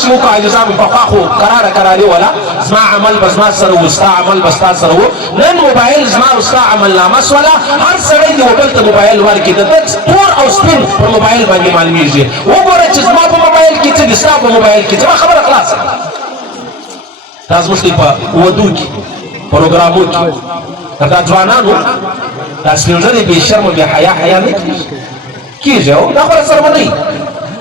داسې وکړه عاجزان مې پخوا خو کرارې ولا زما عمل به زما سره و ستا عمل به ستا سره و نن موبایل زما او ستا عملنامه سوله هر سړی د یو بل ته موبایل ورکړي د ده تور او سپین پر موبایل باندې معلومېږي وګوره چې زما په موبایل کې څه دي ستا په موبایل کې زما خبره خلاصه دا زموږ دی په ودو کې پروګرامو کې دا ځوانانو دا سپین ږیري بې شرمه بې حیا نه کېږي او دا خو سره نه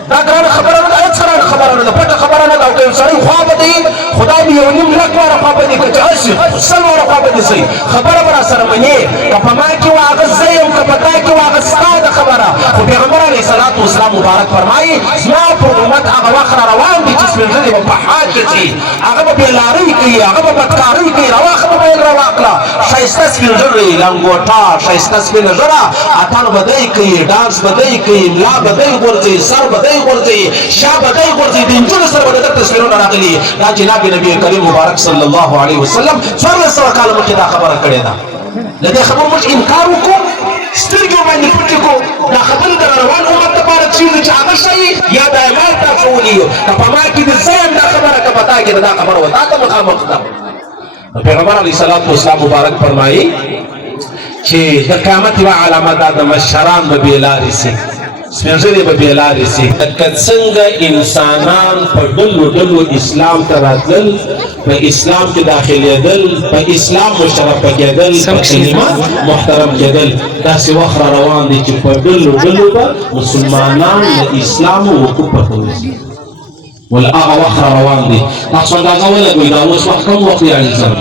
دا ګرانه خبره نه ده هېڅ ګرانه خبره نه ده پټه خبره نه ده او که یو سړی خوا به دی خدای مې یو نیم لک واره خوا به دی که چې هسي 100 واره خوا به دي صحیح خبره به راسره منې که په ما کې وه هغه زه یم که په تا کې وه هغه ستا ده خبره خو پیغمبر علیه صلات وسلام مبارک فرمایي زما په امت هغه وخت را روان دي چې سپین ږیري به په حال کې ځي هغه به بېلارۍ کوي هغه به بدکارۍ کوي راواخه موبایل راواخله ښایسته سپین ږیري لنګوټه ښایسته سپینه ږیره اتڼ به دی کوي ډانس به دی کوي ملا به دی غورځوي سر به دی غورځوي شا به دی غورځوي د نجونو سره به د ده تصویرونه راغلي دا جناب نبي کریم مبارک صلی الله علیه وسلم 1400 کاله مخکې دا خبره کړې ده له دې خبرو موږ انکار وکړو سترګې ورباندې پټې کړو دا خبرې د روان امت دپاره چېرې چې هغه شی یا دا اعمال تاسو ونیو که په ما کې د زه یم دا خبره که په تا کې د دا خبره وه تا ته مخامخ ده پیغمبر علیه صلات وسلام مبارک فرمایي چې د قیامت یوه علامه دا د مشران به بېلارې سي سپین ږیري به بېلارې سي لکه څنګه انسانان په ډلو اسلام ته راتلل په اسلام کې داخلېدل په اسلام مشرفه کېدل په کلمه محترم کېدل داسې وخت را روان دی چې په ډلو به مسلمانان له اسلامه وقوف ورکوي ولا هغه وخت را روان دی تاسو اندازه ولګوئ دا اوس وخت کوم وخت دی عزیزان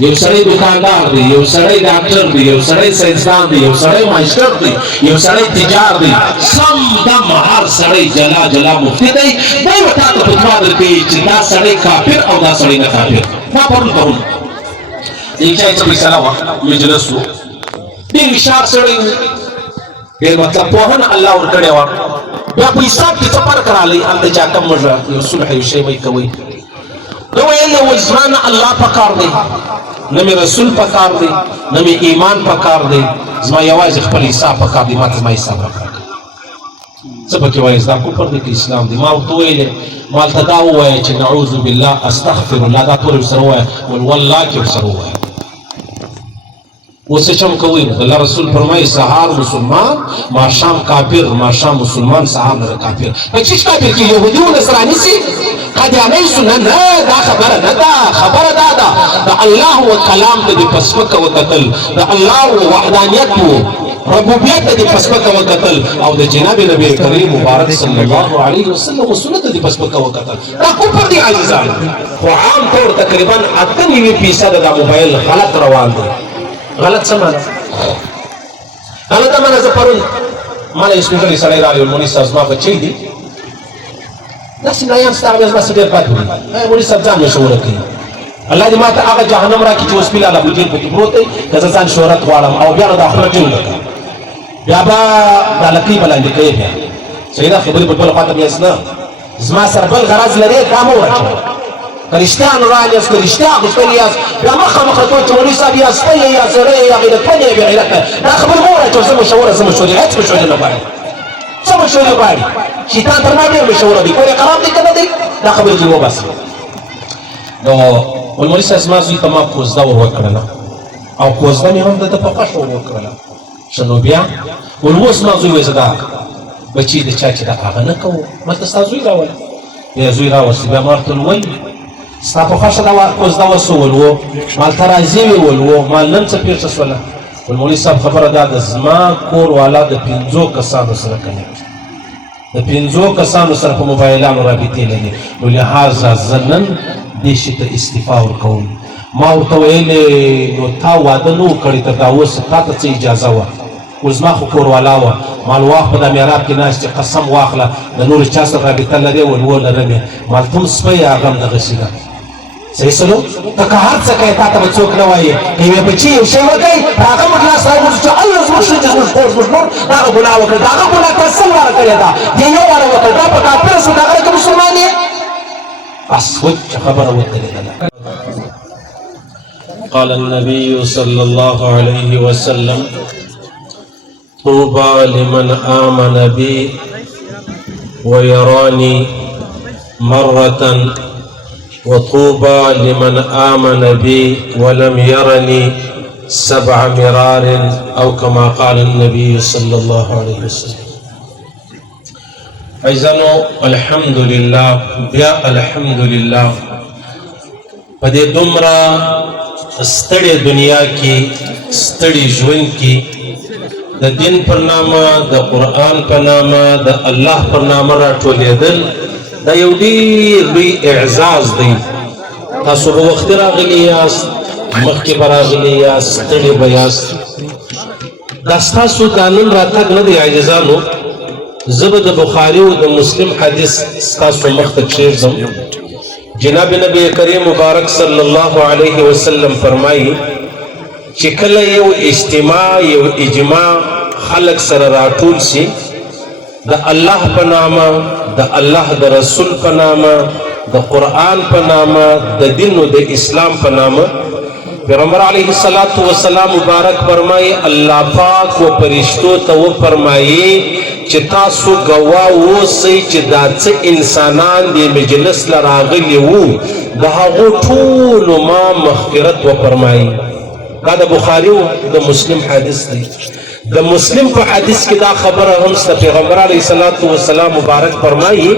یو سړی دکاندار دی یو سړی ډاکټر دی یو سړی ساینسدان دی یو سړی ماسټر دی یو سړی تجار دی سم دم هر سړی جلا مفتی دی دی به تا ته فتوا درکوي چې دا سړی کافر او دا سړی نه کافر ما پرون د یو چا څه فیصله وه مجلس و ډېر هوښیار سړی و ډېر مطلب پوهنه الله ورکړې وه بیا په حساب کې څه فرق راغلی هلته چا کم موږ یو صلح یو شی به یې کوئ نو ویل یې زما نه الله پکار دی نه مې رسول پکار دی نه مې ایمان پکار دی زما یوازې خپل حساب پکار دی ما ته زما حساب راکړه څه پکې وایې دا کفر دی که اسلام دی ما ورته ویلې ما هلته دا ووایه چې نعوذ بالله استغفر الله دا ټول ورسره ووایه والله کې ورسره ووایه اوس چم کوي الله رسول فرمایي سهار مسلمان ماښام کافر ماښام مسلمان سهار نه کافر په چیش کافر کې یهودي او نصراني سي قادیانی سنه نه دا خبره نه ده خبره دا ده د الله و کلام ته دې په سپکه وکتل د الله وحدانیت ربوبیت ته دې په سپکه وکتل او د جناب نبی کریم مبارک صلی الله علیه وسلم او سنت ته دې په سپکه وکتل دا کفر دی عزیزان خو عام طور تقریبا 98% د موبایل غلط روان دی غلط څه معنا غلطه معنا زه پرون ماله یو سپین ږیری سړی راغی مولوي صاحب زما بچی دی داسې ملایان ستا غږ زما څه ډېر بد وي مولوي صاحب ځان مشهوره کوي الله دې ما ته هغه جهنم راکړي چې اوس بلال ابوجهل پکې پروت دی که زه ځان شهرت غواړم او بیا نو دا خوله ټینګه کړه بیا به دا لکۍ به لاندې کوې بیا صحیح ده خبرې په بله خواته بیاست نه زما سره بل غرض لرې دا مه وراچوه که رښتیا نوران یاست که رښتیا غوښتل یاست بیا مخامخ ته وایي چې مولوي صاحب یا سپی یې یا زړه یې یا غیرتمن یې بې غیرته دا خبرې مه وراچوه زه مشهوره زه مشهورې هېڅ مشهورې نه غواړي څه مشهورې غواړي شیطان تر ما ډېر مشهوره دی کور یې خراب دی که نه دی دا خبرې ځینې وباسي نو مولوي صاحب زما زوی ته ما کوزده ور وکړله او کوزده مې هم د ده په خوښه ور وکړله ښه نو بیا اوس زما زوی وایي زه دا بچي د چا چې دا هغه نه کوو مالته ستا زوی راوله بیا زوی راوستې بیا ما ورته وویل ستا په خوښه دا کوزده وسو ولو مالته راضي وې ولو مال نن څه پېښه شوله مولوي صاحب خبره دا ده زما کور والا د 5 کسانو سره کنیکټ د 5 کسانو سره په موبایلانو رابطې لري نو لهذا زه نن دې شي ته استعفا ورکوم ما ورته ویلې نو تا واده نه و کړی تر دا اوس تا ته څه اجازه وه اوس زما خو کور والا وه مال واخ په دا میراب کې ناست چې قسم واخله د نورو چا سره رابطه لرې ولو لرمې مال ته هم سپی هغه هم دغسې ده صحیح سلو ته که هر څه کوې تا ته به څوک نه وایي که یوې بچي یو شی وکړي هغه موږ لاس راوځو چې الله زموږ ښځې زموږ خور زموږ لور دا هغه ګناه وکړه د هغه ګناه تا سل واره کړې ده دې یو واره وکړه دا په کافره شو د هغه که مسلمان یې بس وچه خبره ودرېدله قال النبي صلى الله عليه وسلم طوبى لمن آمن بي ويراني مرة وطوبى لمن آمن بي ولم يرني 7 مرار أو كما قال النبي صلى الله عليه وسلم. عزنو الحمد لله بیا الحمد لله پدې دومره ستړې دنیا کې ستړې ژوند کې د دین پر نامه د قرآن په نامه د الله پر نامه راټولېدل دا یو ډېر لوی اعزاز دی. تاسو به وختي راغلي یاست، مخکې به راغلي یاست، ستړي به یاست. دا ستاسو دا نن راتګ نه دی عزیزانو. زه به د بخاري او د مسلم حدیث ستاسو مخ ته کښېږدم. جناب نبی کریم مبارک صلی الله علیه وسلم فرمایي چې کله یو اجتماع یو اجماع خلق سره راټول شي د الله په نامه، د الله د رسول په نامه، د قرآن په نامه، د دین او د اسلام په نامه، پیغمبر علیه الصلاة والسلام مبارک فرمایي الله پاک و فرشتو ته وفرمایي چې تاسو ګواه اوسئ چې دا څه انسانان دې مجلس له راغلي وو د هغو ټولو ما مغفرت وفرمایي. دا د بخاري او د مسلم حدیث دی. د مسلم په حدیث کې دا خبره هم شته. پیغمبر علیه الصلاة والسلام مبارک فرمایي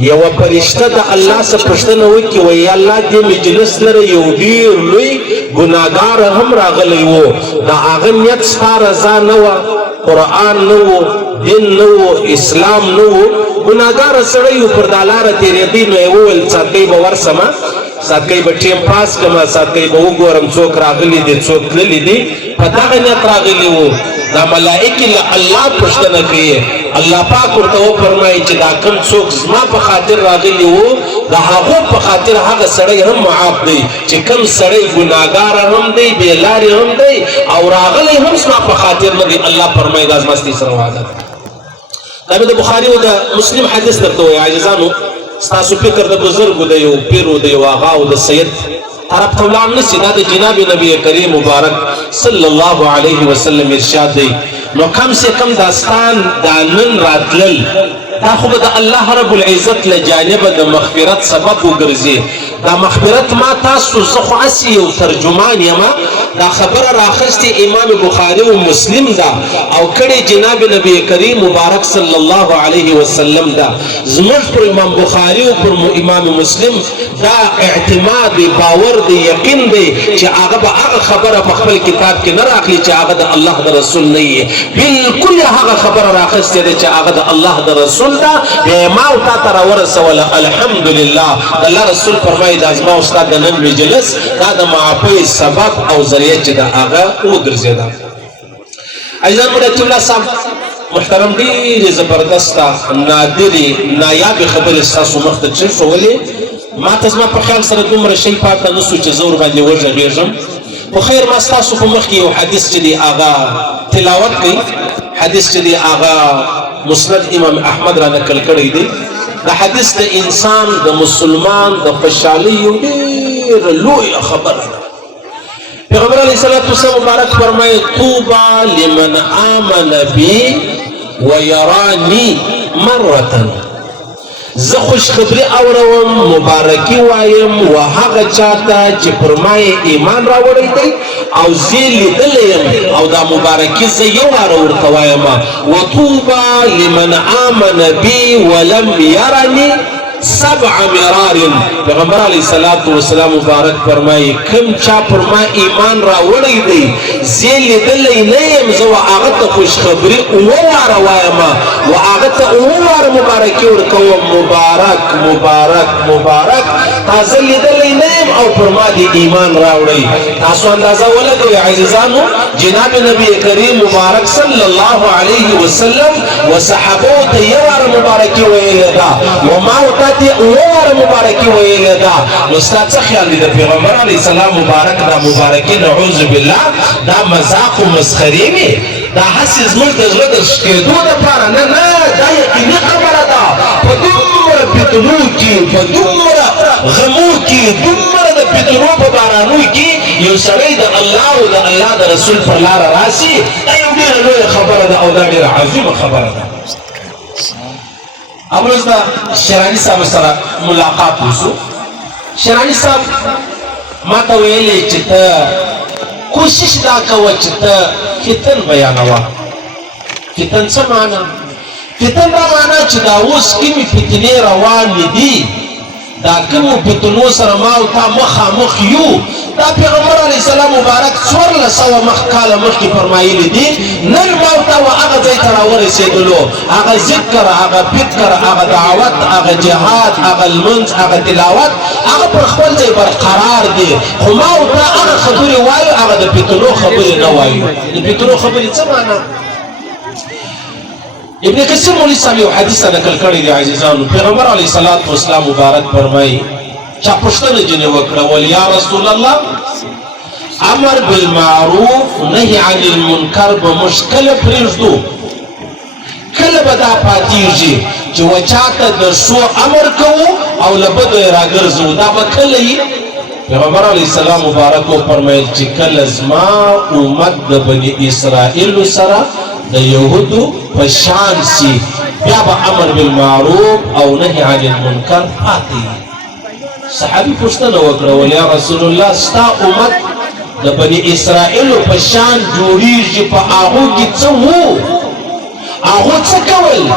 یوه فرشته د الله څخه پوښتنه وکړي وایي الله دې مجلس لره یو ډېر لوی ګناهګار هم راغلی و، د هغه نیت ستا رضا نه وه، قرآن نه و، دین نه و، اسلام نه و، ګناهګاره سړی و، پر دا لاره تېرېدی. نو یې وویل څادګۍ به ورسمه، څادګۍ به ټیم پاس کړمه، څادګۍ به وګورم څوک راغلي دي څوک تللي دي. په دغه نیت راغلي وو. دا ملائکې له الله پوښتنه کوي. الله پاک ورته وفرمایي چې دا کوم څوک زما په خاطر راغلي وو د هغو په خاطر هغه سړی هم معاف دی چې کوم سړی ګناهګاره هم دی، بې لارې هم دی او راغلی هم زما په خاطر نه دی. الله فرمایي دا زما ستاسې سره وعده ده. دا مې د بخاري او د مسلم حدیث درته وایي عزیزانو. ستاسو فکر د بزرګو د یو پیر او د یو آغا او د سید طرف ته ولاړ نه سي. دا د جناب نبی کریم مبارک صلی الله علیه وسلم ارشاد دی. نو کم سے کم داستان دا نن راتلل دا خو به د الله رب العزت له جانبه د مغفرت سبب وګرځي. دا مغفرت ما تاسو زه خو هسې یو ترجمان یمه. دا خبره راخیستې امام بخاري او مسلم ده او کړې جناب نبی کریم مبارک صلی الله علیه وسلم ده. زموږ پر امام بخاري او پر امام مسلم دا اعتماد دی، باور دی، یقین دی چې هغه به هغه خبره په خپل کتاب کې نه راخلي چې هغه د الله د رسول نه وي. بالکل هغه خبره راخیستې ده چې هغه د الله د رسول ده. بیا ما او تا ته راورسوله. الحمدلله د الله رسول فرمایي دا زما او ستا د نن مجلس دا د معافۍ سبب او ذریعه چې د هغه وګرځېده. عزیزان مدت الله صاحب محترم ډېرې زبردسته نادرې نایابې خبرې ستاسو مخ ته کېښولې. ما ته زما په خیال سره دومره شی پاته نه سو چې زه ورباندې وږغېږم. خو خیر ما ستاسو په مخ کې یو حدیث چې دی هغه تلاوت کوي. حدیث چې دی هغه مسند امام احمد را نقل کړی دی. دا حدیث د انسان د مسلمان د خوشحالۍ یو ډېره لویه خبره ده. پیغمبر علیه الصلاة والسلام مبارک فرمایي طوبى لمن آمن بي ويراني مرة. زه خوشخبري اورم، مبارکي وایم و هغه چاته چې پر ما ایمان راوړی دی او زه لیدلی یم او دا مبارکي زه یو واره ورته وایم. وطوبى لمن آمن بي ولم يرني 7 مرار. پیغمبر علیه الصلاة والسلام مبارک فرمایي کوم چا پر ما ایمان راوړی دی زه لیدلی نه یم، زه هغه ته خوشخبري 7 واره وایم و هغه ته 7 واره مبارکي ورکوم. مبارک مبارک مبارک تا زه لیدلی نه یم او پر ما دې ایمان راوړی. تاسو اندازه ولګوئ عزیزانو. جناب نبی کریم مبارک صلی الله علیه وسلم و صحابو ته یو واره مبارکي ویلې ده و ما ورته واره مبارکي ویلې ده. نو ستا څه خیال دی د پیغمبر علیه السلام مبارک دا مبارکي نعوذ بالله دا مذاق و مسخرې وي؟ دا هسې زموږ د زړه د شکېدو دپاره نه، نه دا یقیني خبره ده. په دومره فتنو کې، په دومره غمو کې، دومره د فتنو په بارانو کې یو سړی د الله او د الله د رسول پر لاره راسي. دا یو ډېره لویه خبره ده او دا ډېره عظیمه خبره ده. امروز دا شیرانی صاحب سره ملاقات وشو. شیرانی صاحب ما ته ویلې چې ته کوشش دا کوه چې ته فتن بیانوه. فتن څه معنا؟ فتن دا معنا چې دا اوس کومې فتنې روانې دي، دا کومو فتنو سره ما او تا مخامخ یو. دا پیغمبر علیه السلام مبارک 1400 مخ کاله مخکې فرمایلي دي. نن ما او تا هغه ځای ته راورسېدلو، هغه ذکر، هغه فکر، هغه دعوت، هغه جهاد، هغه لمونځ، هغه تلاوت، هغه پر خپل ځای برقرار دي. خو ما او تا هغه خبرې وایو، هغه د فتنو خبرې نه وایو. د فتنو خبرې څه معنا؟ ابن کثیر مولوی صاحب یو حدیث نقل کړی دی عزیزانو. پیغمبر علیه الصلاۃ والسلام مبارک فرمایي چا پوښتنه ځینې وکړه، ول یا رسول الله امر بالمعروف نهي عن المنکر به موږ کله پرېږدو؟ کله به دا پاتېږي چې وچاته د ښو امر کوو او له بدو یې راګرځو؟ دا به کله وي؟ پیغمبر علیه السلام مبارک وفرمیل چې کله زما امت د بني اسرائیلو سره د یهودو په شان سي، بیا به امر بالمعروف او نهي عن المنکر پاتې. صحابي پوښتنه وکړه، ول یا رسول الله ستا امت د بني اسرائیلو په شان جوړیږي، په هغو کې څه وو؟ هغو څه کول؟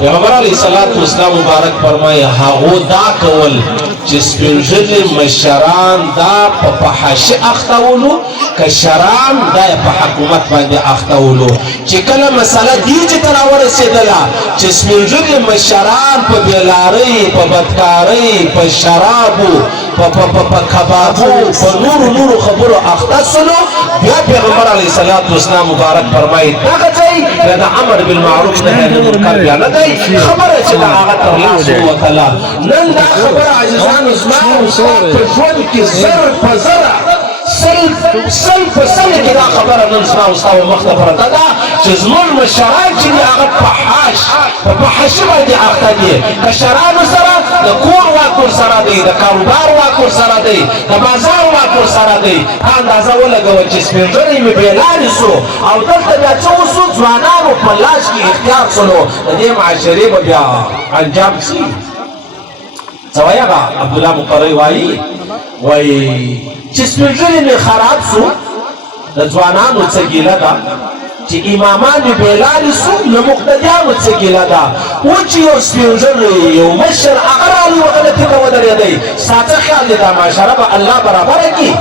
پیغمبر علیه الصلاۃ والسلام مبارک فرمایي هغو دا کول چې سپین ږیري مشران دا په فحاشي اختولو، کشران دا په حکومت باندې اختولو. چې کله مسله دې ته راورسېدله چې سپین ږیري مشران په بېلارۍ، په بدکارۍ، په شرابو، په کبابو، په نورو خبرو اخته سلو، بیا پیغمبر علیه الصلاۃ والسلام مبارک فرمایي دغه ځای د امر بالمعروف نهي عن المنکر بیا نه دی خبره چې د هغه تر لاس ووتله. نن دا خبره عزیزانو زما او ستا په ژوند کې زر په زره، سل په سل کې دا خبره نن زما او ستا مخ ته پرته ده چې زموږ مشران چې دي هغه فحاش، په فحاشي باندې اخته دي. کشرانو سره د کور واک ورسره دی، د کاروبار واک ورسره دی، د بازار واک ورسره دی. تا اندازه ولګوه چې سپین ږیري مې بېلارې سو او دلته بیا څه وسو؟ ځوانانو په لاس کې اختیار سلو. د دې معاشرې به بیا انجام څه وي؟ څه وایي هغه عبدالله مقری وایي چې سپین ږیري مې خراب سو، د ځوانانو څه ګیله ده چې امامان یې بېلارې سو، له مقتدیانو څه ګیله ده. و چې یو سپین ږیری یو مشر هغه رالي وغلطي ته ودرېدی، ستا څه خیال دی دا معاشره به الله برابره کړي؟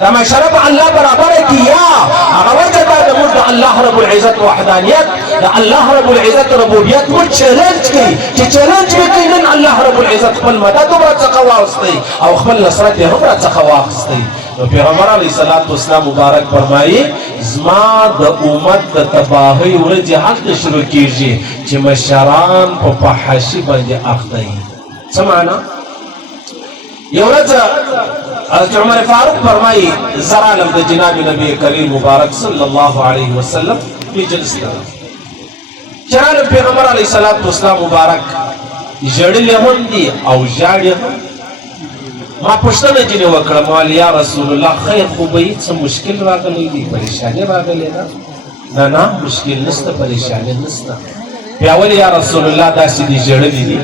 دا معاشره به الله برابره کړي؟ یا هغه وجه دا زموږ د الله رب العزت وحدانیت، د الله رب العزت ربوبیت موږ چیلنج کوي چې چیلنج مې کوي نن الله رب العزت خپل مدد هم راڅخه واخیستی او خپل نصرت یې هم راڅخه واخیستی. نو پیغمبر علیه الصلاۃ والسلام مبارک فرمایي زما د امت د تباهۍ ورځې هلته شروع کېږي چې مشران په فحاشي باندې اخته وي. څه معنا؟ یو ورځ حضرت عمر فاروق فرمایي زه رالم د جناب نبی کریم مبارک صلی الله علیه وسلم مجلس ته. چې رالم پیغمبر علیه الصلاۃ والسلام مبارک ژړلي هم دي او ژاړي هم. ما پوښتنه ځینې وکړه، ما ویل یا رسول الله خیر خو به څه مشکل راغلی دی، پریشاني راغلی ده؟ نه مشکل نشته، پریشاني نشته. بیا ولې یا رسول الله داسې دي ژړلي دي؟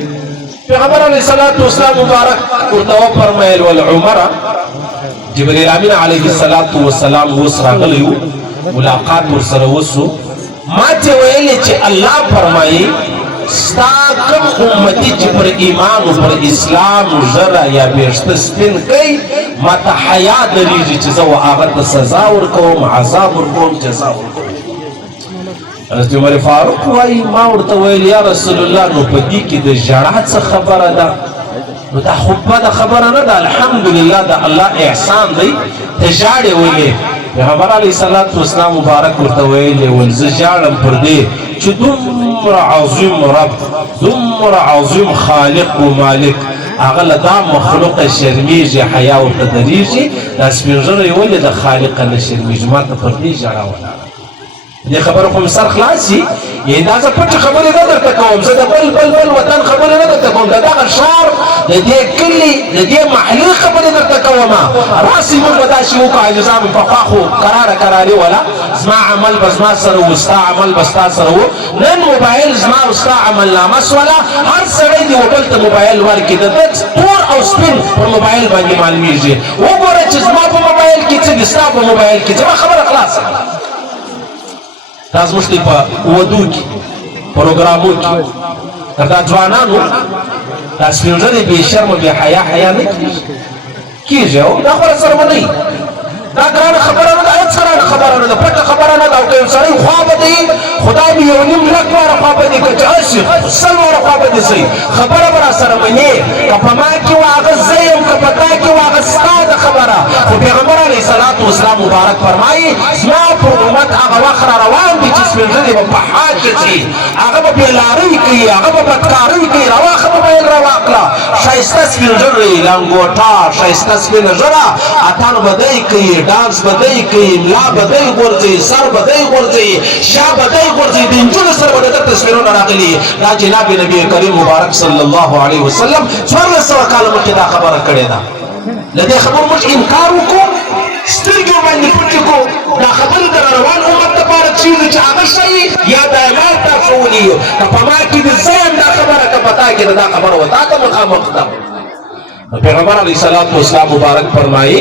پیغمبر علیه الصلاۃ والسلام مبارک ورته وفرمیل ول عمره جبریل امین علیه الصلاۃ والسلام اوس راغلی و، ملاقات ورسره وسو. ما ته ویلې چې الله فرمایي ستا کوم امتي چې پر ایمان او پر اسلام زره یا بیشته سپین کوي، ما ته حیا درېږي چې زه هغه ته سزا ورکوم، عذاب ورکوم، جزا ورکوم. حضرت عمر فاروق وایي ما ورته ویل یا رسول الله نو په دې کې د ژړا څه خبره ده؟ نو دا خو بده خبره نه ده، الحمدلله د الله احسان دی، ته ژاړې ولې؟ پیغمبر علیه الصلاۃ والسلام مبارک ورته ویلې ول زه ژاړم پر دې چې دومره عظیم رب، دومره عظیم خالق و مالک هغه له دا مخلوقه شرمېږي، حیا ورته درېږي، دا سپین ږیری ولې د خالقه نه شرمېږي؟ ما ته پر دې ژړا ولاړه. دې خبره کوم سر خلاصي یی دا څه پټ خبره نه درته کوم زه د بل وطن خبره نه درته کوم دغه ښار د دې کلي د دې محلي خبره درته کوم راسي موږ به داسې وکړو نظام پخوا خو قراري ولا زما عمل به زما سره و ستا عمل به ستا سره و نن موبایل زما او ستا عملنامه سوله هر سړی دې وبل ته موبایل ورکړي د ده تور او سپین پر موبایل باندې معلومیږي وګوره چې زما په موبایل کې څه دي ستا په موبایل کې څه خبره خلاصه دا زموږ په ودو کې پروګرامو کې دا ځوانانو دا سپین ږیري بې شرمه بې حیا نه کېږي او دا خبره سره به نه دا ګرانه خبره نه ده هېڅ ګرانه خبره نه ده پټه خبره نه ده او که یو سړی خوا به دی خدای مې یو نیم لک واره خوا به دي که چې هسې 100 واره خوا به دي صحیح خبره به راسره منې که په ما کې و هغه زه یم که په تا کې و هغه ستا ده خبره خو پیغمبر علیه صلات وسلام مبارک فرمایي زما پر امت هغه وخت را روان دي چې سپین ږیري به په حاج ځي هغه به بېلارۍ کوي هغه به بدکارۍ کوي راواخه موبایل راواخله ښایسته سپین ږیري لنګوټه ښایسته سپینه ږیره اتڼ به دی کوي ډانس به دی کوي ملا به دی غورځوي سر به دی غورځوي شا به دی غورځوي د نجونو سره به د ده تصویرونه راغلي دا جناب نبي کریم مبارک صلی الله علیه وسلم 1400 کاله مخکې دا خبره کړې ده له دې خبرو موږ انکار وکړو سترګې باندې پټې کړو دا خبرې د روان امت لپاره چیز چې هغه شی یا د اعمال تاسو ونیو که په ما کې د زه یم دا خبره که په تا کې دا خبره و تا ته مخامخ ده پیغمبر علیه صلات وسلام مبارک فرمایي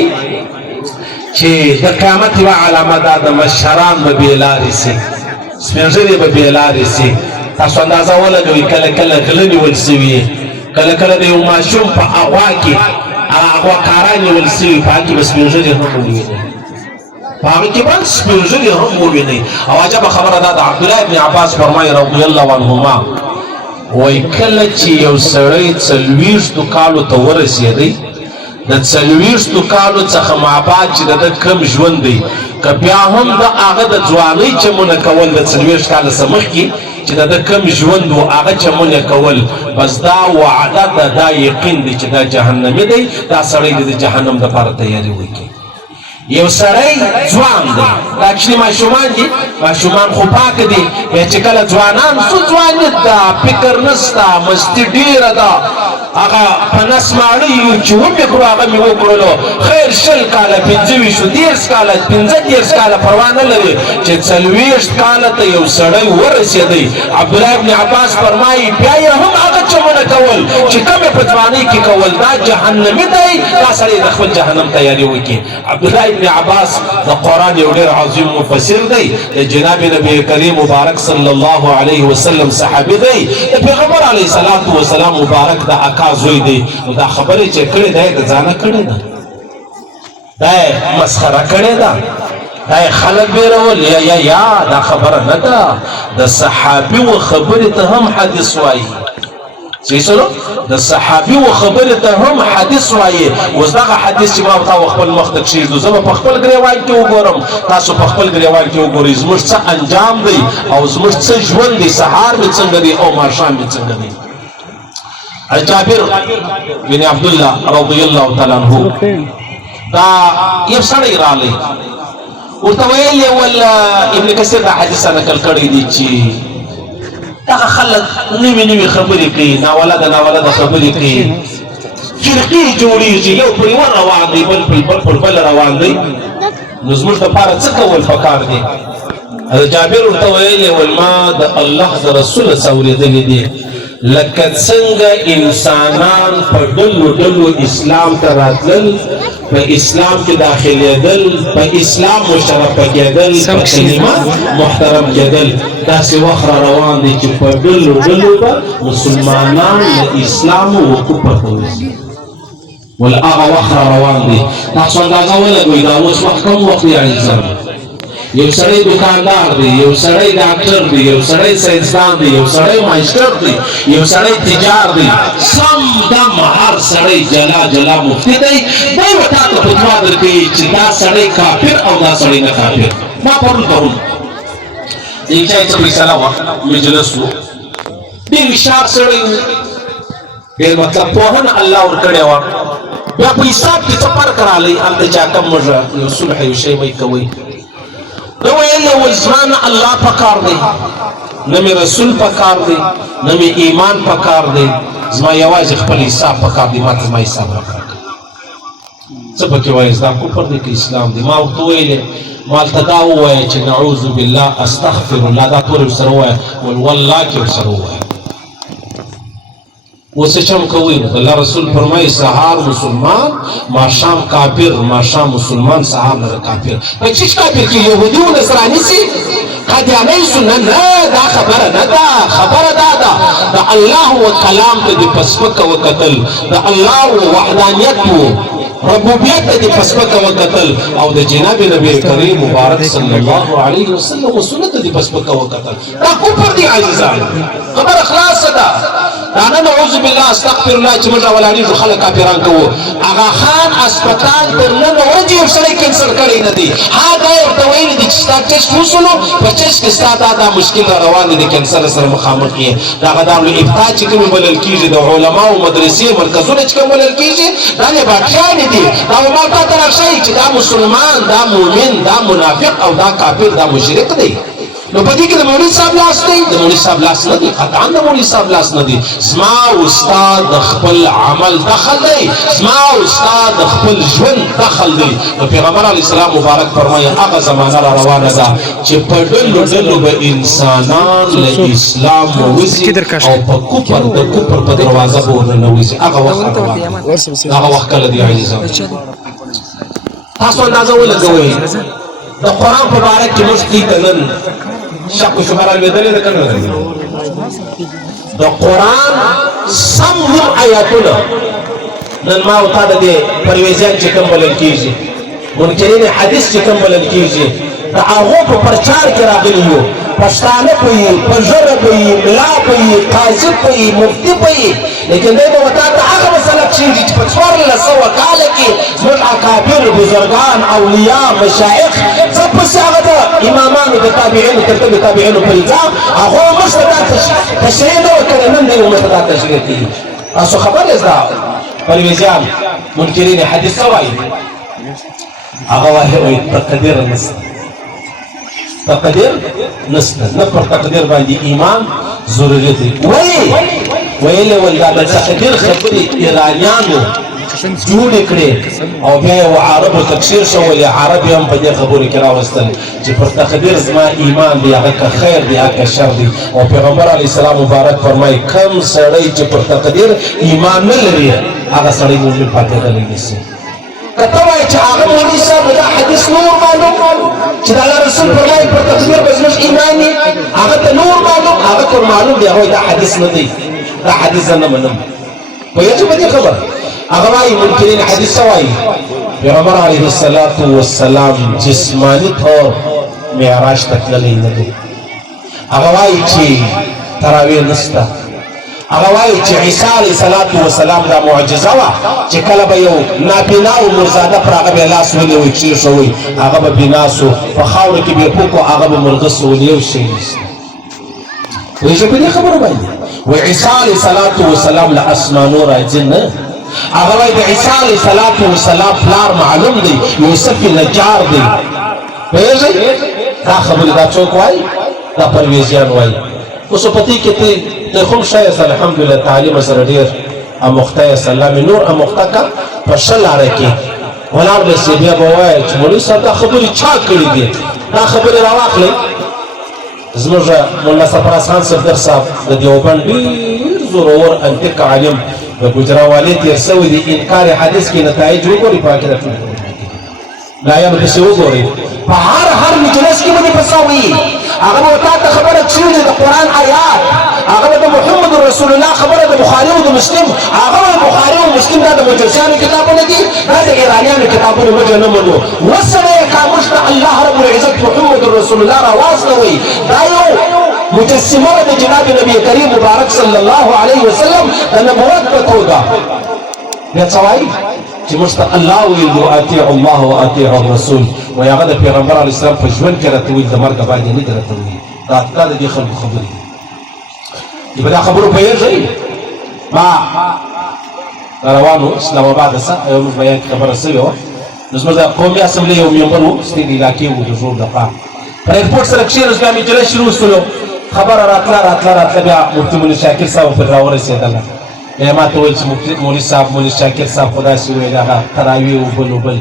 چې د قیامت یوه علامه دا د مشران به بېلارې سي سپین ږیري به بېلارې سي تاسو اندازه ولګوئ کله کله غله نیول سوي کله کله د یو ماشوم په اغوا کې اغواکاران نیول سوي په هغې کې به سپین ږیري هم ووینئ په هغې کې به سپین ږیري هم ووینئ او عجبه خبره دا د عبدالله ابن عباس فرمایي رضی الله عنهما وایي کله چې یو سړی 40 کالو ته ورسېدی د 40 کالو څخه مابعد چې د ده کم ژوند دی که بیا هم د هغه د ځوانۍ چمونه کول د 40 کاله څه مخکې چې د ده کم ژوند و هغه چمونه کول بس دا وعده ده دا یقین دی چې دا جهنمي دی دا سړی د جهنم دپاره تیاري وکړي یو سړی ځوان دی دا کوچني ماشومان دي ماشومان خو پاک دي بیا چې کله ځوانان سو ځوانیت ده فکر نسته مستي ډېره ده هغه په نس ماړه یو چې ومې کړو هغه مې وکړلو خیر 20 کاله 25 10 کاله 15 کاله پروا نه لري چې 40 کاله ته یو سړی ورسېدی عبدالله ابن عباس فرمایي بیا یې هم هغه چمونه کول چې کومې په ځوانۍ کې کول دا جهنمي دی دا سړی د خپل جهنم تیاري وکړي عبدالله ابن عباس د قرآن یو ډېر عظیم مفسر دی د جناب نبی کریم مبارک صلی الله علیه وسلم صحابي دی د پیغمبر علیه صلات وسلام مبارک د اکا زوی دی نو دا خبرې چې کړې ده یې د ځانه کړې ده دا یې مسخره کړې ده دا یې خلک بیرول یا دا خبره نه ده د صحابي و خبرې ته هم حدیث وایي سیسلو د صحابي و خبرې ته هم حدیث وایي اوس دغه حدیث چې ما ورته خپل مخ ته کښېږدو زه به په خپل ګریوان کې وګورم تاسو په خپل ګریوان کې وګورئ زموږ څه انجام دی او زموږ څه ژوند دی سهار مې څنګه دی او ماښام مې څنګه دی جابر بن عبدالله رضی الله تعالی عنہ دا یو سړی راغلی ورته ویل ول ابن کثیر دا حدیث نقل کړی دی چې دغه خلک نوې خبرې کوي ناولده خبرې کوي فرقې جوړېږي یو پر یوه روان دی بل پر بل روان دی نو زموږ دپاره څه کول پکار دی جابر ورته ویل ول ما د الله د رسول څه اورېدلي دي لکه څنګه انسانان په ډلو اسلام ته راتلل په اسلام کې داخلېدل په اسلام مشرفه کېدل په کلمه محترم کېدل داسې وخت را روان دی چې په ډلو به مسلمانان له اسلامه وقوف ورکوي ول هغه وخت را روان دی تاسو اندازه ولګوئ دا اوس وخت کوم وخت دی عزیزان یو سړی دکاندار دی یو سړی ډاکټر دی یو سړی ساینسدان دی یو سړی مایسټر دی یو سړی تجار دی سم دم هر سړی جلا مفتی دی دی به تا ته فتوا درکوي چې دا سړی کافر او دا سړی نه کافر ما پرون د یو چا څه فیصله وه مجلس و ډېر هوښیار سړی و ډېر مطلب پوهنه الله ورکړې وه بیا په حساب کې څه فرق راغلی هلته چې حکم موږ یو صلح یو شی به یې کوئ نو ویل زما نه الله پکار دی نه مې رسول پکار دی نه مې ایمان پکار دی زما یوازې خپل حساب پکار دی ماته زما حساب راکړه څه پکې وایي دا کفر دی که اسلام دی ما ورته ویلې ما هلته دا ووایه چې نعوذ بالله استغفر الله دا ټول ورسره ووایه والله کې ورسره ووایه اوس چم کوي الله رسول فرمایي سهار مسلمان ماښام کافر ماښام مسلمان سهار لره کافر په چیش کافر کې یهودي او نصراني سي قادیانی سنه نه دا خبره نه ده خبره دا ده د الله و کلام ته دې پسپکه وکتل د الله وحدانیت ربوبیت ته دې پسپکه وکتل او د جناب نبی کریم مبارک صلی الله علیه وسلم سنت ته دې پسپکه وکتل دا کفر دی عزیزانو خبره خلاصه ده دا نه نعوذ بالله استغفر الله چې موږ ولاړیږو خلک کافران کوو اغا خان اسپتال تر نن ورځې یو سړی کینسر کړی نه دی هغه ورته ویلي دي چې ستا ټسټ وشولو په ټسټ کې ستا دا مشکل را روان دی د کینسر سره مخامخ یې دغه دارالافتا چې کومې بلل کېږي د علماو مدرسې مرکزونه چې کوم بلل کېږي دا لباټیانې دي دا ما تا ته راښیي چې دا مسلمان دا مؤمن دا منافق او دا کافر دا مشرک دی نو په دې کې د مولوي صاحب لاس دی د مولوي صاحب لاس نه دی قطعا د مولوي صاحب لاس نه دی زما استاد د خپل عمل دخل دی زما استاد د خپل ژوند دخل دی نو پیغمبر علیه السلام مبارک فرمایي هغه زمانه را روانه ده چې په ډلو ډلو به انسانان له اسلام ووځي او په کفر د کفر په دروازه به ورننوځي هغه وخت هغه وخت کله دی عزیزان تاسو اندازه ولګوئ د قرآن په باره کې موږ دې ته نن شک و شبهه رالوېدلې ده که نه د قرآن سم نیم آیاتونه نن ما او تا د دې پرویزیان چې کوم بلل کېږي منکرین حدیث چې کوم بلل کېږي د هغو په پرچار کې راغلي یو پښتانه پوهي پژړه پوهي ملا پوهي قاضي پوهي مفتي پوهي لیکن دی به وتا ته هغه مسله کښېږدي چې په 1400 کاله کې زموږ اکابر بزرګان اولیاء مشایخ څه پسې هغه د امامانو د تابعینو تر تبع تابعینو په الزام هغو موږ ته دا تشریح نه وکړې نن دی موږ ته دا تشریح کوي تاسو خبر یاست دا پرویزیان منکرین حدیث څه وایي هغه وایي تقدیر نشته تقدیر نشته نه پر تقدیر باندې ایمان ضروري دی ویلې ول دا د تقدیر خبرې ایرانیانو جوړې کړې او بیا یې عربو تفسیر شولې عرب یې هم په دې خبرو کې راوستل چې پر تقدیر زما ایمان دی هغه که خیر دی هغه که شر دی او پیغمبر علیه السلام مبارک فرمایي کم سړی چې پر تقدیر ایمان نه لري هغه سړی مؤمن پاتېدلی نشي که ته وایې چې هغه مولوي صاحب دا حدیث نور معلوم چې د الله رسول فرمایي پر تقدیر به زموږ ایمان وي هغه ته نور معلوم هغه ته معلوم دی هغه دا حدیث نه دی دا حدیث نه منم پوهېږې په دې خبره هغه وایي منکرین حدیث څه وایي پیغمبر علیه السلام جسماني طور معراج ته تللی نه دی هغه وایي چې تراویح نشته هغه وایي چې عیسی علیه السلام دا معجزه وه چې کله به یو نابینا او مرزاده پر هغه به لاس ونیوی کېښوی هغه به بنا سو په خاوره کې به یې پوک هغه به مرغه سولي یو شی نشته پوهېږې په دې خبره باندې وایي عیسی علیه السلام له اسمانو راځي نه هغه وایي د عیسی علیه السلام پلار معلوم دی یوسف نجار دی پوهېږئ دا خبرې دا څوک وایي دا پرویزیان وایي اوس په دې کې ته خو هم ښایست الحمدلله تعلیم سره ډېر اموخته یاست الله مې نور اموخته کړه په ښه لاره کې ولاړ به سې بیا به وایه چې مولوي صاحب دا خبرې چا کړي دي دا خبرې راواخلئ زموږ ملا سرفراز خان صفدر صاحب د دیوبند ډېر زورور انتق عالم د ګوجراوالۍ تېر سوی دی انکار حدیث کې نتایج وګورئ په هغې کې د لایانو پسې وګورئ په هر مجلس کې به دې پسه وي هغه به تا ته خبره کښېږدي د قرآن آیات هغه به د محمد رسول الله خبره د بخاري او د مسلم هغه به بخاري او مسلم دا د مجوسیانو کتابونه دي دا د ایرانیانو کتابونه موږ نه منو وسړی خاموش د الله رب العزت محمد رسول الله راواستوئ دا یو مجسمه د جناب نبی کریم مبارک صلی الله علیه وسلم د نبوت په توګه بیا څه وایي چې موږ ته الله ویل اطیعوا الله واطیعوا الرسول وایي هغه د پیغمبر علیه السلام په ژوند کې راته ویل د مرګ باندې نه دي راته ویلي دا اتکا د دې خلکو خبرې دي په دا خبرو پوهېږئ ما روانو اسلام آباد څه یو بیان کې خبره سوې وه نو زموږ د قومي اسمبلۍ یو ممبر و ستې د علاقې و د زور دفاع پر ایرپورټ سره کښېنوس بیا مې جلسې وستلو خبره راتله بیا مفتي مولوي شاکر صاحب پرې راورسېدله بیا ما ته وویل چې مولوي صاحب مولوي شاکر صاحب خو داسې وویل هغه تراویح وبل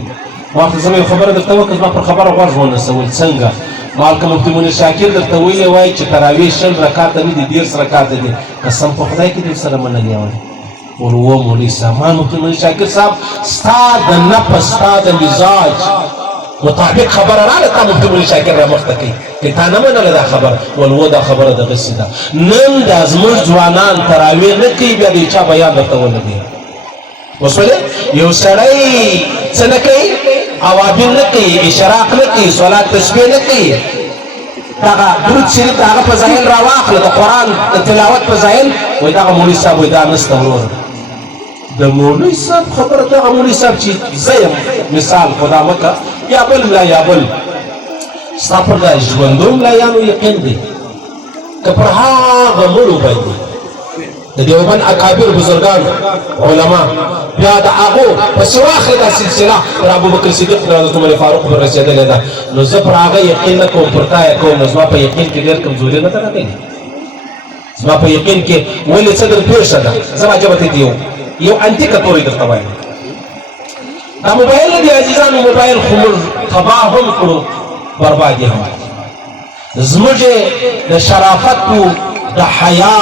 ما ورته زه یو خبره درته وکړه زما پر خبره غوږ ونیسول څنګه ما که مفتي مولوي شاکر درته ویلی وایي چې تراویح 20 رکعاته نه دي 10 رکعاته دي قسم په خدای کې دې سره منلې وای ورو مولوي صاحب ما مفتي مولوي شاکر صاحب ستا د نفس ستا د مزاج مطابق خبره راغله تا مفتي مولوي شاکر رامخته کوي که تا نه منله دا خبره ولو دا خبره دغسې ده نن دا زموږ ځوانان تراویح نه کوي بیا د چا بیان درته ولګوي وسولې یو سړی څه نه کوي اوابین نه کوي اشراق نه کوي صلات تسبیح نه کوي دغه درود شریف د هغه فضایل راواخله د قرآن د تلاوت فضایل وایي دغه مولوي صاحب وایي دا نسته ورور د مولوي صاحب خبره دغه مولوي صاحب چې زه یم مثال خدا مکه یا بل ملا یا بل ستا پر دا ژوندو ملایانو یقین دی که پر هغه مړو باندې د دیوبند اکابر بزرګان علما بیا د هغو پسې واخلې دا سلسله پر ابوبکر صدیق تر حضرت عمر فاروق پورې رسېدلې ده نو زه پر هغه یقین نه کوم پر تا یې کوم نو زما په یقین کې ډېر کمزوري نه ده راغلې زما په یقین کې ولې څه در پېښه ده زما جواب دی یو انتیکه تورې درته وایم دا موبایل دی عزیزانو موبایل خو موږ تباه هم کړو برباد یې هم زموږ د شرافتو د حیا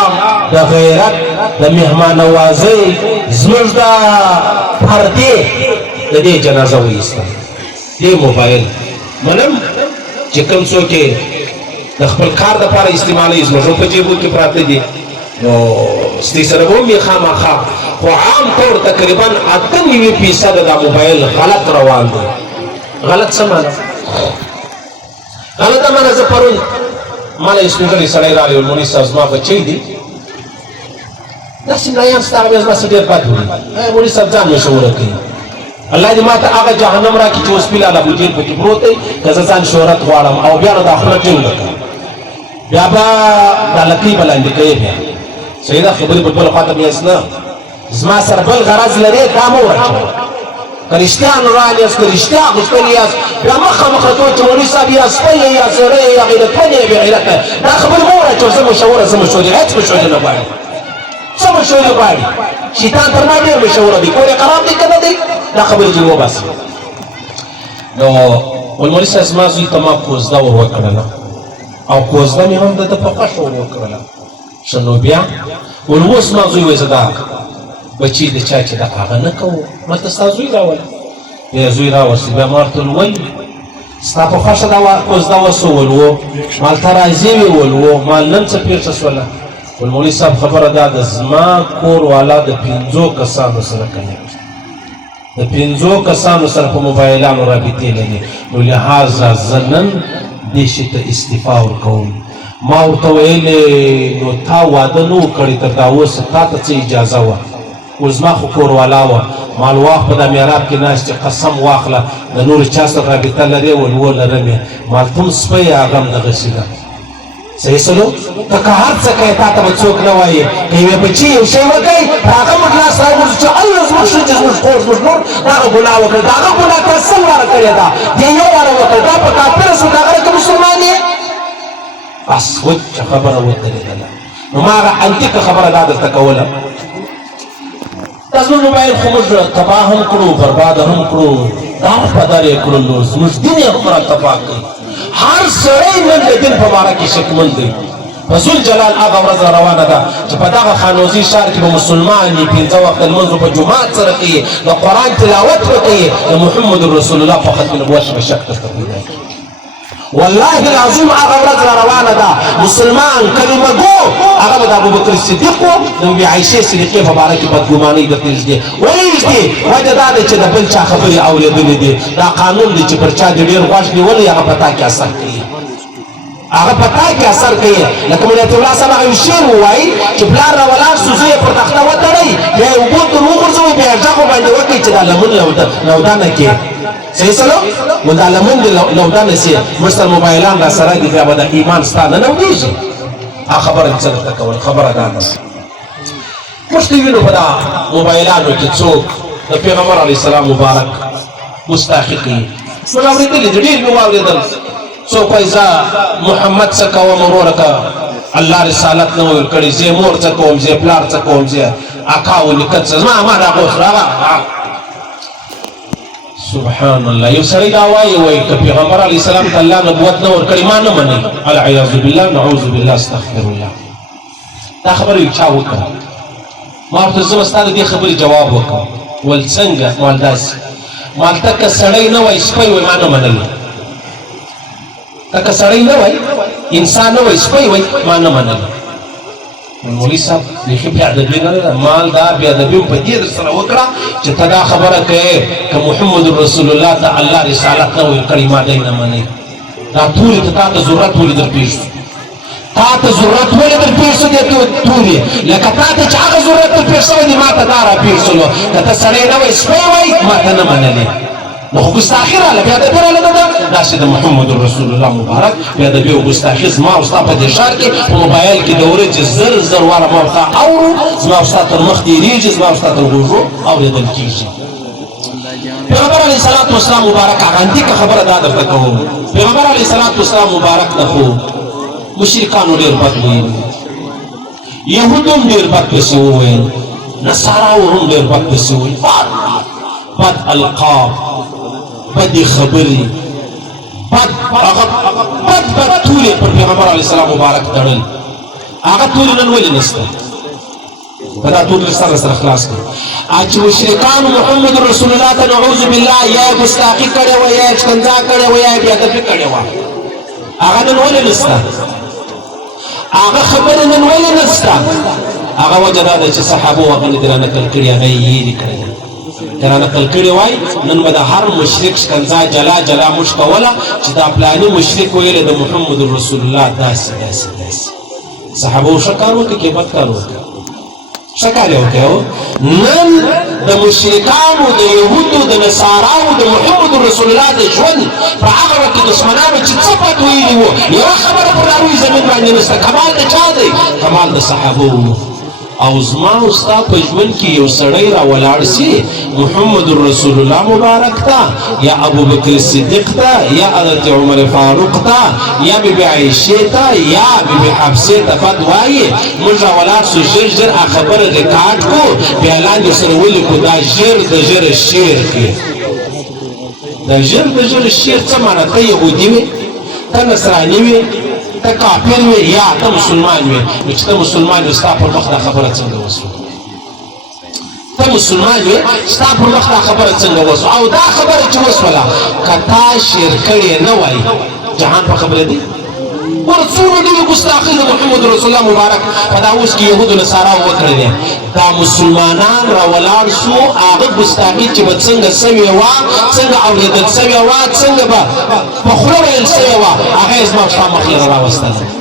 د غیرت د مهمان نوازۍ زموږ د پردې د دې جنازه وایسته دې موبایل منم چې کوم څوک یې د خپل کار دپاره استعمالوي زموږ په جیبو کې پراته دي نو ستاسې سره به هم یې خامخا خو عام طور تقریبا 98% دا موبایل غلط روان دی غلط څه مانا غلطه مانا زه پرون ماله یو سپین ږیری سړی راغلی ویل مولوي صاحب زما بچی دي داسې ملایان ستا هغه بیا زما څه ډېر بد وایي مولوي صاحب ځان مشهوره کوي الله دې ما ته هغه جهنم راکړي چې اوس فلحال ابوجهل پکې پروت دی که زه ځان شهرت غواړم او بیا نو دا خوله ټینګه کړم بیا به دا لکۍ به لاندې کوې بیا صحیح ده خبرې په بله خواته میاست نه زما سره بل غرض لرې دا مه ورچوه که رښتیا نوران یاست که رښتیا غوښتل یاست بیا مخامخه کوئ چې مولوي صاحب یا سپی یې یا زړی یې یا غیرتمن یې بې غیرته دا خبرې مه ورچوه زه مشهوره زه مشهورې هېڅ مشهورې نه غواړي څه مشهورې غواړي شیطان تر ما ډېر مشهوره دی کور یې خراب دی که نه دی دا خبرې چې وباسي نو ویل مولوي صاحب زما زوی ته ما کوزده ور وکړله او کوزده مې هم د ده په خوښه ور وکړله ښه نو بیا ول اوس ما زوی وایي زه دا بچی د چا چې دا هغه نه کوو ما ته ستا زوی راوله بیا زوی راوستې بیا ما ورته وویل ستا په خوښه دا کوزده وسو ول و مال ته راضي وې ول و مال نن څه پېښه شوله ول مولوي صاحب خبره دا ده زما کور والا د 5 کسانو سره کنیکټ د 5 کسانو سره په موبایلانو رابطې لري نو لهذا زه نن دې شي ته استعفا ورکوم ما ورته ویلې نو تا واده نه و کړی تر دا اوسه تا ته څه اجازه وه ول زما خو کور والا وه مال واخ په دا میراب کې ناست چې قسم واخله د نورو چا سره رابطه لرې ول و لرم یې مال ته هم سپی هغه هم دغسې ده صحیح سلو ته که هر څه کوې تا ته به څوک نه وایي که یوې بچي یو شی وکړي هغه موږ لاس راوغورځو چې الله زموږ ښځې زموږ خور زموږ نور دغه ګناه وکړه د هغه ګناه تا 100 واره کړې ده دې یو واره وکړه دا په کافره شو که هغه که مسلمان یې بس وچه خبره ودرېدله نو ما هغه انتیکه خبره دا درته کوله دا زموږ موبایل خو موږ تباه هم کړو برباده هم کړو دار په در یې کړلو زموږ دین یې هم را تباه کړي هر سړی نن د دین په باره کې شکمن دی په ذوالجلال هغه ورځ روانه ده چې په دغه خانوزي ښار کې به مسلمان یې 5 وخت لمونځ په جومات سره کوي د قرآن تلاوت به کوي د محمد رسول الله په ختم نبوت به شک درته پیدا کړي والله العظیم هغه ورځ را روانه ده مسلمان کلمه ګو هغه به د ابوبکر صدیق و د بې عایشې صدیقې په باره کې بدګمانۍ درته ږدي ولې ږدي وجه دا دی چې د بل چا خبرې اورېدلې دي دا قانون دی چې پر چا دې ډېر غوږ نیولی هغه په تا کې اثر کوي هغه په تا کې اثر کوي لکه مولوي الله صاحب هغه یو شعر ووایي چې پلار را ولاړ سو زه یې پر تخته وتړئ بیا یې اوبو ته وغورځوئ بیا یې غږ باندې وکړئ چې دا لمن لودانه کې صحیح سلو و دا لمن دې لودانه سي موږ سره موبایلان را سره دي بیا به د ایمان ستا نه لودېږي هغه خبره دې څه درته کول خبره دا ده موږ دې وینو په دا موبایلانو کې څوک د پیغمبر علیه السلام مبارک مستحق یي موږ اورېدلي دي ډېر مې واورېدل څوک وایي زه محمد څه کوم ورور که الله رسالت نه ویل کړي زه مور څه کوم زه پلار څه کوم زه اکا او نیکه څه ما دا اوس راغله سبحان الله. یو سړی دا وایي که پیغمبر علیه السلام ته الله نبوت نه ورکړي ما نه مني العیاذ بالله نعوذ بالله استغفر الله. دا خبره یو چا وکړه ما ورته زه به ستا د دې خبرې جواب وکړم ول څنګه مال داسې مال ته که سړی نه وای سپی وای ما نه منلې ته که سړی نه وای انسان نه وای سپی وای ما نه منلې. مولوي صاحب بیخي بېادبي نه ده مال دا بېادبي په دې در سره وکړه چې ته دا خبره کوې که محمد رسول الله ته الله رسالت نه ویل کړي ما دی نه منئ. دا تورې ته تا ته ضرورت ولې در پېښ شو تا ته ضرورت ولې در پېښ شو دې تورې لکه تا ته چې هغه ضرورت در پېښ شوی دی ما ته دا را پېښ شولو که ته سړی نه وای سپی وای ما ته نه منلې نو خو ګستاخي راله بېادبي راله ده داسې د محمد رسول الله مبارک بېادبي او ګستاخي زما او ستا په دې ښار کې په موبایل کې د ورځې زر زر واره ما ورته اورو زما او ستا تر مخ تېرېږي زما او ستا تر غوږو اورېدل کېږي. پیغمبر علیه الصلاة والسلام مبارک هغه انتیکه خبره دا درته کوم پیغمبر علیه الصلاة والسلام مبارک نه خو مشرکانو ډېر بد ویل یهودو هم ډېر بد پسې وویل نصاراو هم ډېر بد پسې وویل بد القاب بدی خبری بد تولی پر پیغمبر علیہ السلام مبارک تڑل آغا تولی نن ولی نستا فدا تولی سر سر اخلاص کر آج مشرکان محمد رسول اللہ تا نعوذ باللہ یا گستاقی کڑے ہوا یا اشکنزا کڑے ہوا یا بیادبی کڑے ہوا آغا نن ولی نستا آغا خبر نن ولی نستا آغا وجہ دادا چه صحابو وغنی درا نکل کری آغا یهی کردن درا نقل کړي وای نن به د هر مشرک شکنځا جلا جلا موږ کوله چې دا پلاني مشرک ویل د محمد رسول الله داسې داسې داسې صحابه ښه کار وکړي که بد کار وکړي ښه کار یې وکړی نن د مشرکانو د یهودو د نصاراو د محمد رسول الله د ژوند په هغه وخت کې دښمنانو چې څه بد ویلي وو یوه خبره پر هغوی زمین باندې نشته کمال د چا دی کمال د صحابو او زما او ستا په ژوند کې یو سړی را ولاړ سي محمد رسول الله مبارک تا یا ابو بکر صدیق تا یا حضرت عمر فاروق تا یا بی بی عائشہ تا یا بی بی حفصه تا بد وایي موږ را ولاړ سو ژر ژر خبره ریکارډ کو بیا لاندې سره ولیکو دا ژر د ژر شعر کې دا ژر د ژر شعر څه معنی ته یهودي وې ته نصراني وې ته کافر وې یا ته مسلمان وې نو چې ته مسلمان وې ستا پر مخ دا خبره څنګه وسوه ته مسلمان وې ستا پر مخ دا خبره څنګه وسوه او دا خبره چې وسوله که تا شعر کړې نه وای جهان په خبره دی ورڅونه ډېرې ګستاخۍ د محمد رسول الله مبارک په دا اوس کې یهودو نصاراو وکړلې دا مسلمانان را ولاړ شو هغه ګستاخي چې به څنګه سوې وه څنګه اورېدل سوې وه څنګه به په خوله ویل سوې وه هغه یې زما ستا مخې ته راوستله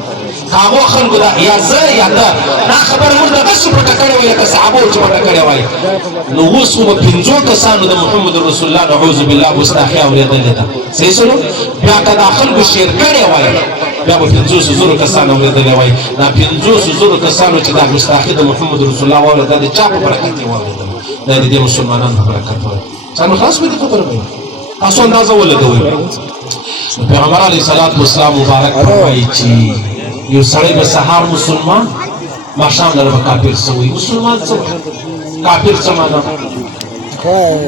هغو خلکو دا یا زه یا ده دا خبره موږ دغسې پټه کړې وای لکه صحابو چې پټه کړې وای نو اوس خو به پنځو کسانو د محمد رسول الله نعوذ بالله ګستاخي اورېدلې ده صحیح شنو بیا که دا خلکو شعر کړی وای بیا به 500 کسانو اورېدلی وای دا 500 کسانو چې دا ګستاخي د محمد رسول الله واورېده د چا په برکت یې واورېدل دا د دې مسلمانانو په برکت وای څنګه خلاص به دې خبره وای تاسو اندازه ولګوئ پیغمبر علیه الصلاة والسلام مبارک فرمایي چې یو سړی به سهار مسلمان ماښام لره به کافر سوی مسلمان څه کافر څه معنا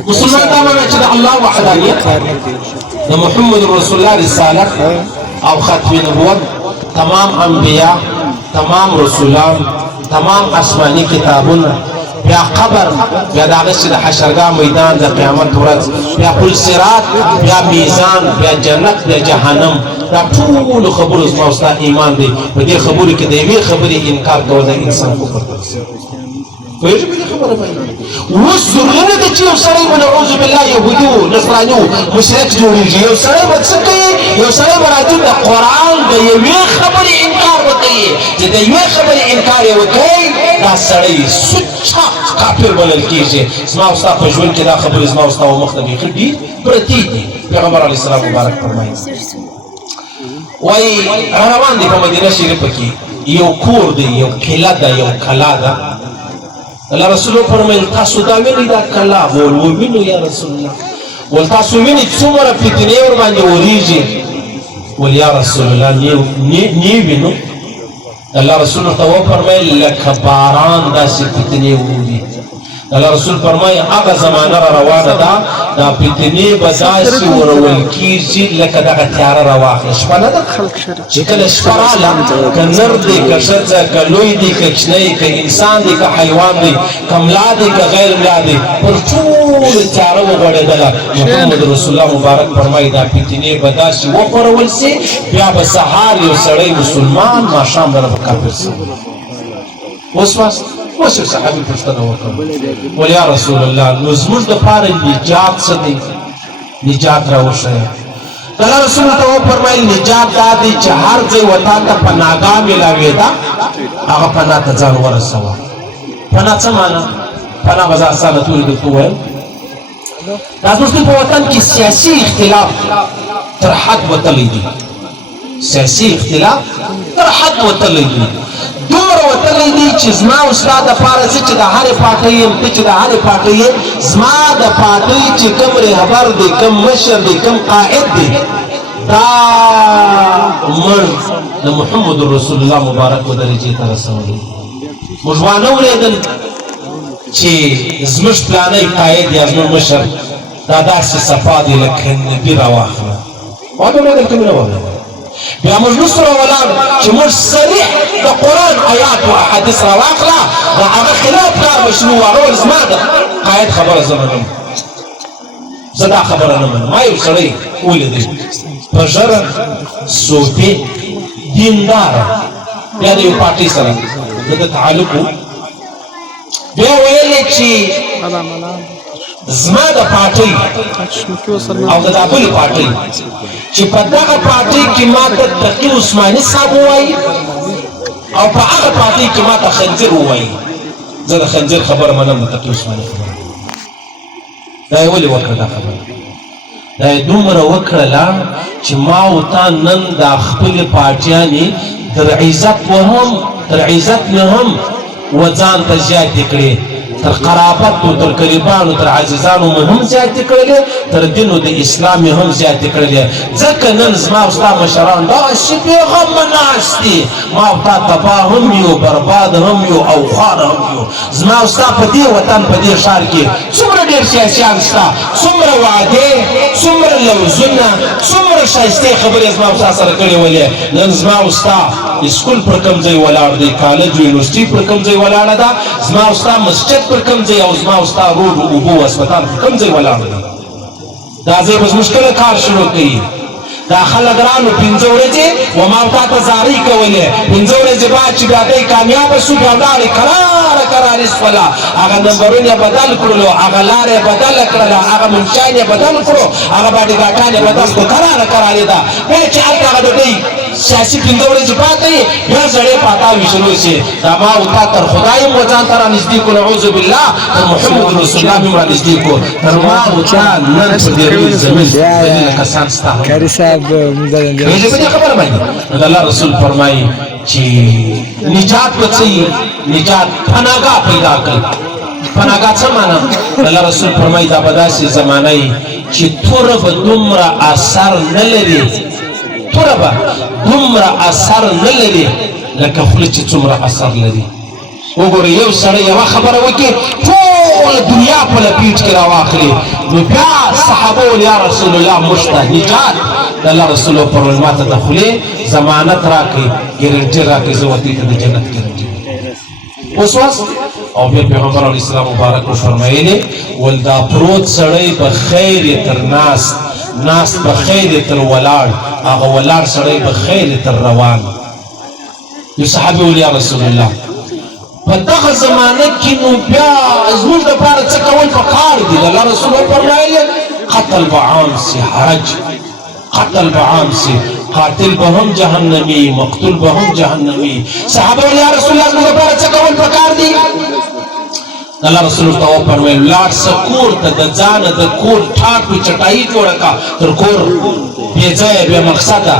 مسلمان دا معنا چې د الله وحدانیت د محمد رسول الله رسالت او ختم نبوت تمام انبیاء تمام رسولان تمام آسماني کتابونه بیا قبر بیا د هغه چې د حشرګاه میدان د قیامت ورځ بیا پل صراط بیا میزان بیا جنت بیا جهنم دا ټولو خبرو زما او ستا ایمان دی په دې خبرو کې د یوې خبرې انکار کول د انسان کفر دی پوهېږې په دې خبره باندې اوس ضروري نه ده چې یو سړی به نعوذ بالله یهودي و نصراني و مشرک جوړېږي یو سړی به څه کوي یو سړی به راځي د قرآن د یوې خبرې انکار وکوي چې د یوې خبرې انکار یې وکوي دا سړی سچا کافر بلل کېږي زما او ستا په ژوند کې دا خبرې زما او ستا و مخ ته بیخي ډېر پرتې دي پیغمبر علیه السلام مبارک فرمایي وای روان دي په مدینه شریفه کې یو کور دی یو کلا ده یو کلا ده الله رسول فرمایل تاسو دا وینئ دا کلا ول وینو یا رسول الله ول تاسو وینئ څومره فتنې ور باندې ورېږي ول یا رسول الله نی وینو الله رسول ته وفرمایل لکه باران داسې فتنې ووري الله رسول فرمایي هغه زمانه را روانه ده دا فتنې به داسې ورول کېږي لکه دغه تیاره راواخله شپه نه ده چې کله شپه راله که نر دی که ښځه که لوی دی که کوچنی که انسان دی که حیوان دی که ملا دی که غیر ملا دی پر ټولو تیاره وغوړېدله محمد رسول الله مبارک فرمایي دا فتنې به داسې وخورول سي بیا به سهار یو سړی مسلمان ماښام به کافر سي اوس وسو صحابي پوښتنه وکړه ول یا رسول الله نو زموږ دپاره نجات څه دی نجات راوښیه الله رسول ته وفرمایل نجات دا دی چې هر ځای وتا ته پناهګاه میلاوېده هغه پناه ته ځان ورسوه پناه څه معنا پناه به زه اسانه تورې درته ووایم دا زموږ په وطن کې سیاسي اختلاف تر حد وتلی دی سیاسي اختلاف تر حد وتلی دی دومره وتلی دی چې زما او ستا دپاره زه چې د هرې پارټۍ یم ته چې د هرې پارټۍ یې زما د پارټۍ چې کوم رهبر دی کوم مشر دی کوم قائد دی دا موږ د محمد رسول الله مبارکو درجې ته رسولی موږ وانه اورېدل چې زموږ پلانی قائد یا زموږ مشر دا داسې صفا دی لکه نبي راواخله وانه اورېدل که مې نه واورېدل بیا موږ نسو راولاړ چې موږ صریح د قرآن آیات او احادیث راواخله د هغه خلاف کار مشروع هغه ول زما د قاید خبره زه منم زه دا خبره نه منم ما یو سړی ولیدی په ژره صوفي دینداره بیا د یو پارټۍ سره د ده تعلق و بیا ویلې چې زما د پارټۍ او د دا بلې پارټۍ چې په دغه پارټۍ کې ما ته تقي عثماني صاحب ووایي او په هغه پارټۍ کې ما ته خنزیر ووایي زه د خنزیر خبره منم د تقي عثماني خبره دا یې ولې وکړه دا خبره دا یې دومره وکړله چې ما او تا نن دا خپلې پارټیانې تر عزت مې هم وځان ته زیاتې کړې تر قرابتو تر قریبانو تر عزیزانو مې هم زیاتې کړلې تر دینو د اسلام مې هم زیاتې کړلې ځکه نن زما او ستا مشران داسې بېغمه ناست دي ما او تا تباه هم یو برباد هم یو او خواره هم یو زما او ستا په دې وطن په دې ښار کې څومره ډېر سیاسیان شته څومره وعدې څومره لوزونه څومره ښایستې خبرې زما او ستا سره کړې ولې نن زما او ستا اسکول پر کوم ځای ولاړ دی کالج یونیورسټي پر کوم ځای ولاړه ده زما او ستا مسجد پر کوم ځای او زما او ستا روډ اوبو هسپتال پر کوم ځای ولاړ دی دا ځای به زموږ کله کار شروع کوي دا خلک رالو پنځه ورځې و ما تا ته زارۍ کولې پنځه ورځې بعد چې بیا دی کامیابه شو بیا لاړې کراره شوله هغه نمبرونه یې بدل کړلو هغه لاره یې بدله کړله هغه منشیان یې بدل کړو هغه باډیګاټان یې بدل کړو کراره ده بیا چې هلته هغه د دوی سیاسي پنځه ورځې پاته یې بیا زړې پاتاوي شروع شي دا ما او تا تر خدای هم ځان ته رانږدې کړو نعوذ بالله تر محمد رسول الله هم رانږدې کړو تر ما او تا نن په دې روی زمین ځینې کسان ستا پوهېږې په دې خبره باندې د الله رسول فرمایي چې نجات به څه نجات پناهګاه پیدا کړئ پناهګاه څه معنا الله رسول فرمایي دا به داسې زمانه وي چې توره به دومره اثر نه لري توره به دومره اثر نه لري لکه خوله چې څومره اثر لري وګورئ یو سړی یوه خبره وکړي ټوله دنیا په لپیټ کې راواخلي نو بیا صحابه ول یا رسول الله موږ ته نجات د الله رسول فرمایي ما ته د خولې ضمانت راکړئ ګارنټي راکړئ زه ورته د جنت ګارنټي اوس او بیا پیغمبر علیه السلام مبارک فرمایلی ول دا پروت سړی په خیر تر ناست په خیر تر ولاړ هغه ولاړ سړی په خیر تر روان یو صحابي ول یا رسول الله په دغه زمانه کې نو بیا زموږ دپاره څه کول پکار دي د الله رسول فرمایلی قتل به عام سي حرج قتل به عام سي قاتل به هم جهنمی مقتول به هم جهنمی صحابه ول یا رسول الله زموږ دپاره څه کول پکار دي الله رسول ته وفرمایل لاړ شه کور ته د ځانه د کور ټاټو چټایي جوړه کړه تر کور بې ځایه بې مقصده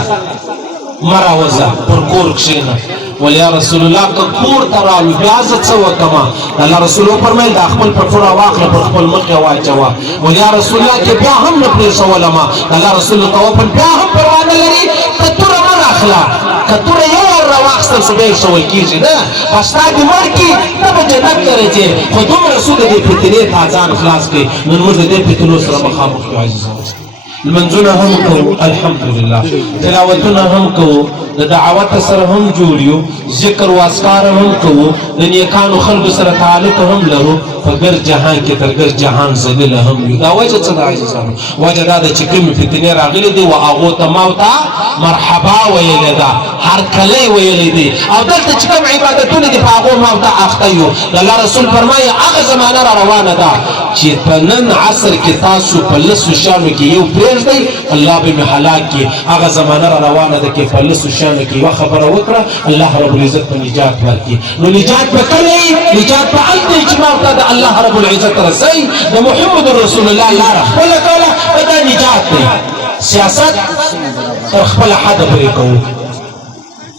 مه راوځه پر کور کښېنه ولیا رسول الله کور ترالو بیا ز څه وکما الله رسول فرمایل دا خپل پټوړه واخله پر خپل مخ واچوا ولیا رسول الله کې بیا هم نه پرې سوالما الله رسول توفن بیا هم پروا نه لري کتوره ما اخلا کتوره یو راوخستل شو به شوی کیږي نه پښتا دې ورکی ته به جنت درځي خو دوم رسول دې فتنې تازان خلاص کړي نن موږ دې فتنو سره مخامخ یو عزیزان المنزونه هم کو الحمدلله تلاوتونه هم کو د دعوت سره هم جوړیو ذکر واسکار هم کو د نیکانو خلق سره تعلق هم لرو په ګر جهان کې تر ګر جهان زلیل هم یو دا وجه څه د عزیزانو وجه دا د چې کوم فتنې راغلي دي او هغه ته موتا مرحبا ویل دا هر کله ویل دي او دلته چې کوم عبادتونه دي په هغه موتا اخته یو الله رسول فرمایي هغه زمانہ را روانه ده چې په نن عصر کې تاسو په لسو شانو کې یو پرېږدئ الله به هلاک کړي هغه زمانہ را روانه ده کې په لسو شانو کې یوه خبره وکړه الله رب العزت په نجات ورکړي نو نجات به کله نجات په هلته اجماع ته د الله رب العزت رسئ د محمد رسول الله لاره خپله کوله دا نجات دی سیاست تر خپله حده پورې کوو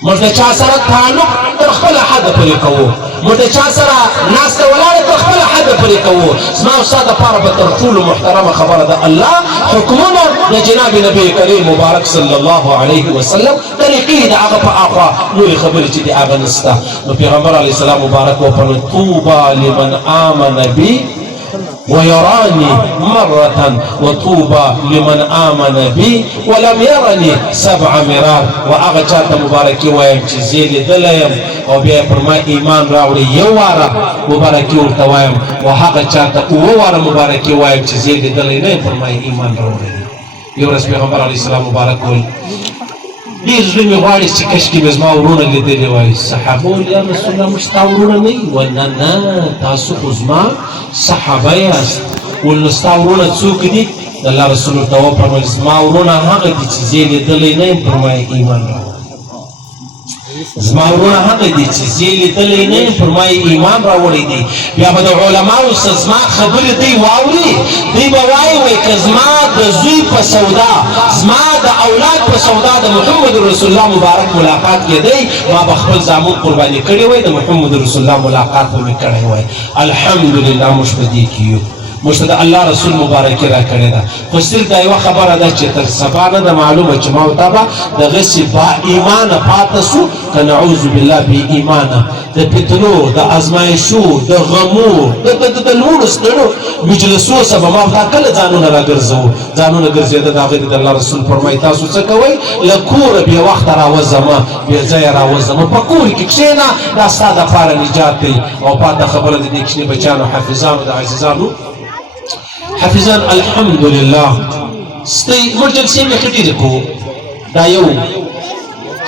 موږ د چا سره تعلق تر خپله حده پورې کوو موږ د چا سره ناسته ولاړه تر خپله حده پورې کوو زما او ستا دپاره به تر ټولو محترمه خبره ده الله حکمونه د جناب نبي کریم مبارک صلی الله علیه وسلم طریقې د هغه په اخوا نورې خبرې چې د هغه نسته نو پیغمبر علیه السلام مبارک وفرمایل طوبى لمن آمن بي ويراني مرة وطوبى لمن آمن بي ولم يرني 7 مرار وأغجات مباركي ويم چزيلي دليم وبيا فرما إيمان راولي يوارا مباركي ورتوايم وأغجات ووارا مباركي ويم چزيلي دليم فرما إيمان راولي يورس پیغمبر علیه السلام مبارک ول ډېر زړه مې غواړي چې کشکې مې زما ورونه لیدلي وای صحابه وویل یا رسول الله موږ ستا ورونه نه یو ویل نه تاسو خو زما صحابه یاست ویل نو ستا ورونه څوک دي د الله رسول ورته وفرمیل زما ورونه هغه دي چې زه یې لیدلی نه یم فرمایي ایمان راوړه زما ورونه هغه دي چې زه یې لیدلی نه یم فرمایي ایمان راوړی دی بیا به د علماو څه زما خبرې دوی واوري دوی به وایي که زما د زوی په سودا زما د اولاد په سودا د محمد رسول الله مبارک ملاقات کېدی ما به خپل زامن قرباني کړی وای د محمد رسول الله ملاقات به مې کړی وای الحمدلله موږ په دې کې یو موږ ته د الله رسول مبارکي را کړې ده خو صرف دا یوه خبره ده چې تر سبا نه ده معلومه چې ما ورته به دغسې با ایمانه پاته سو که نعوذ بالله بې ایمانه د فتنو د ازمایشو د غمو د لوړو ستړو مجلسو سبا ما ورته کله ځانونه راګرځوو ځانونه ګرځېده د هغې د الله رسول فرمایي تاسو څه کوئ له کوره بې وخته راوځمه بې ځایه راوځمه په کور کې کښېنه دا ستا دپاره نجات دی او پاته خبره د دې کوچني بچیانو حافظانو د عزیزانو حافظان الحمدلله موږ جلسې مې ښه ډېرې کوو دا یو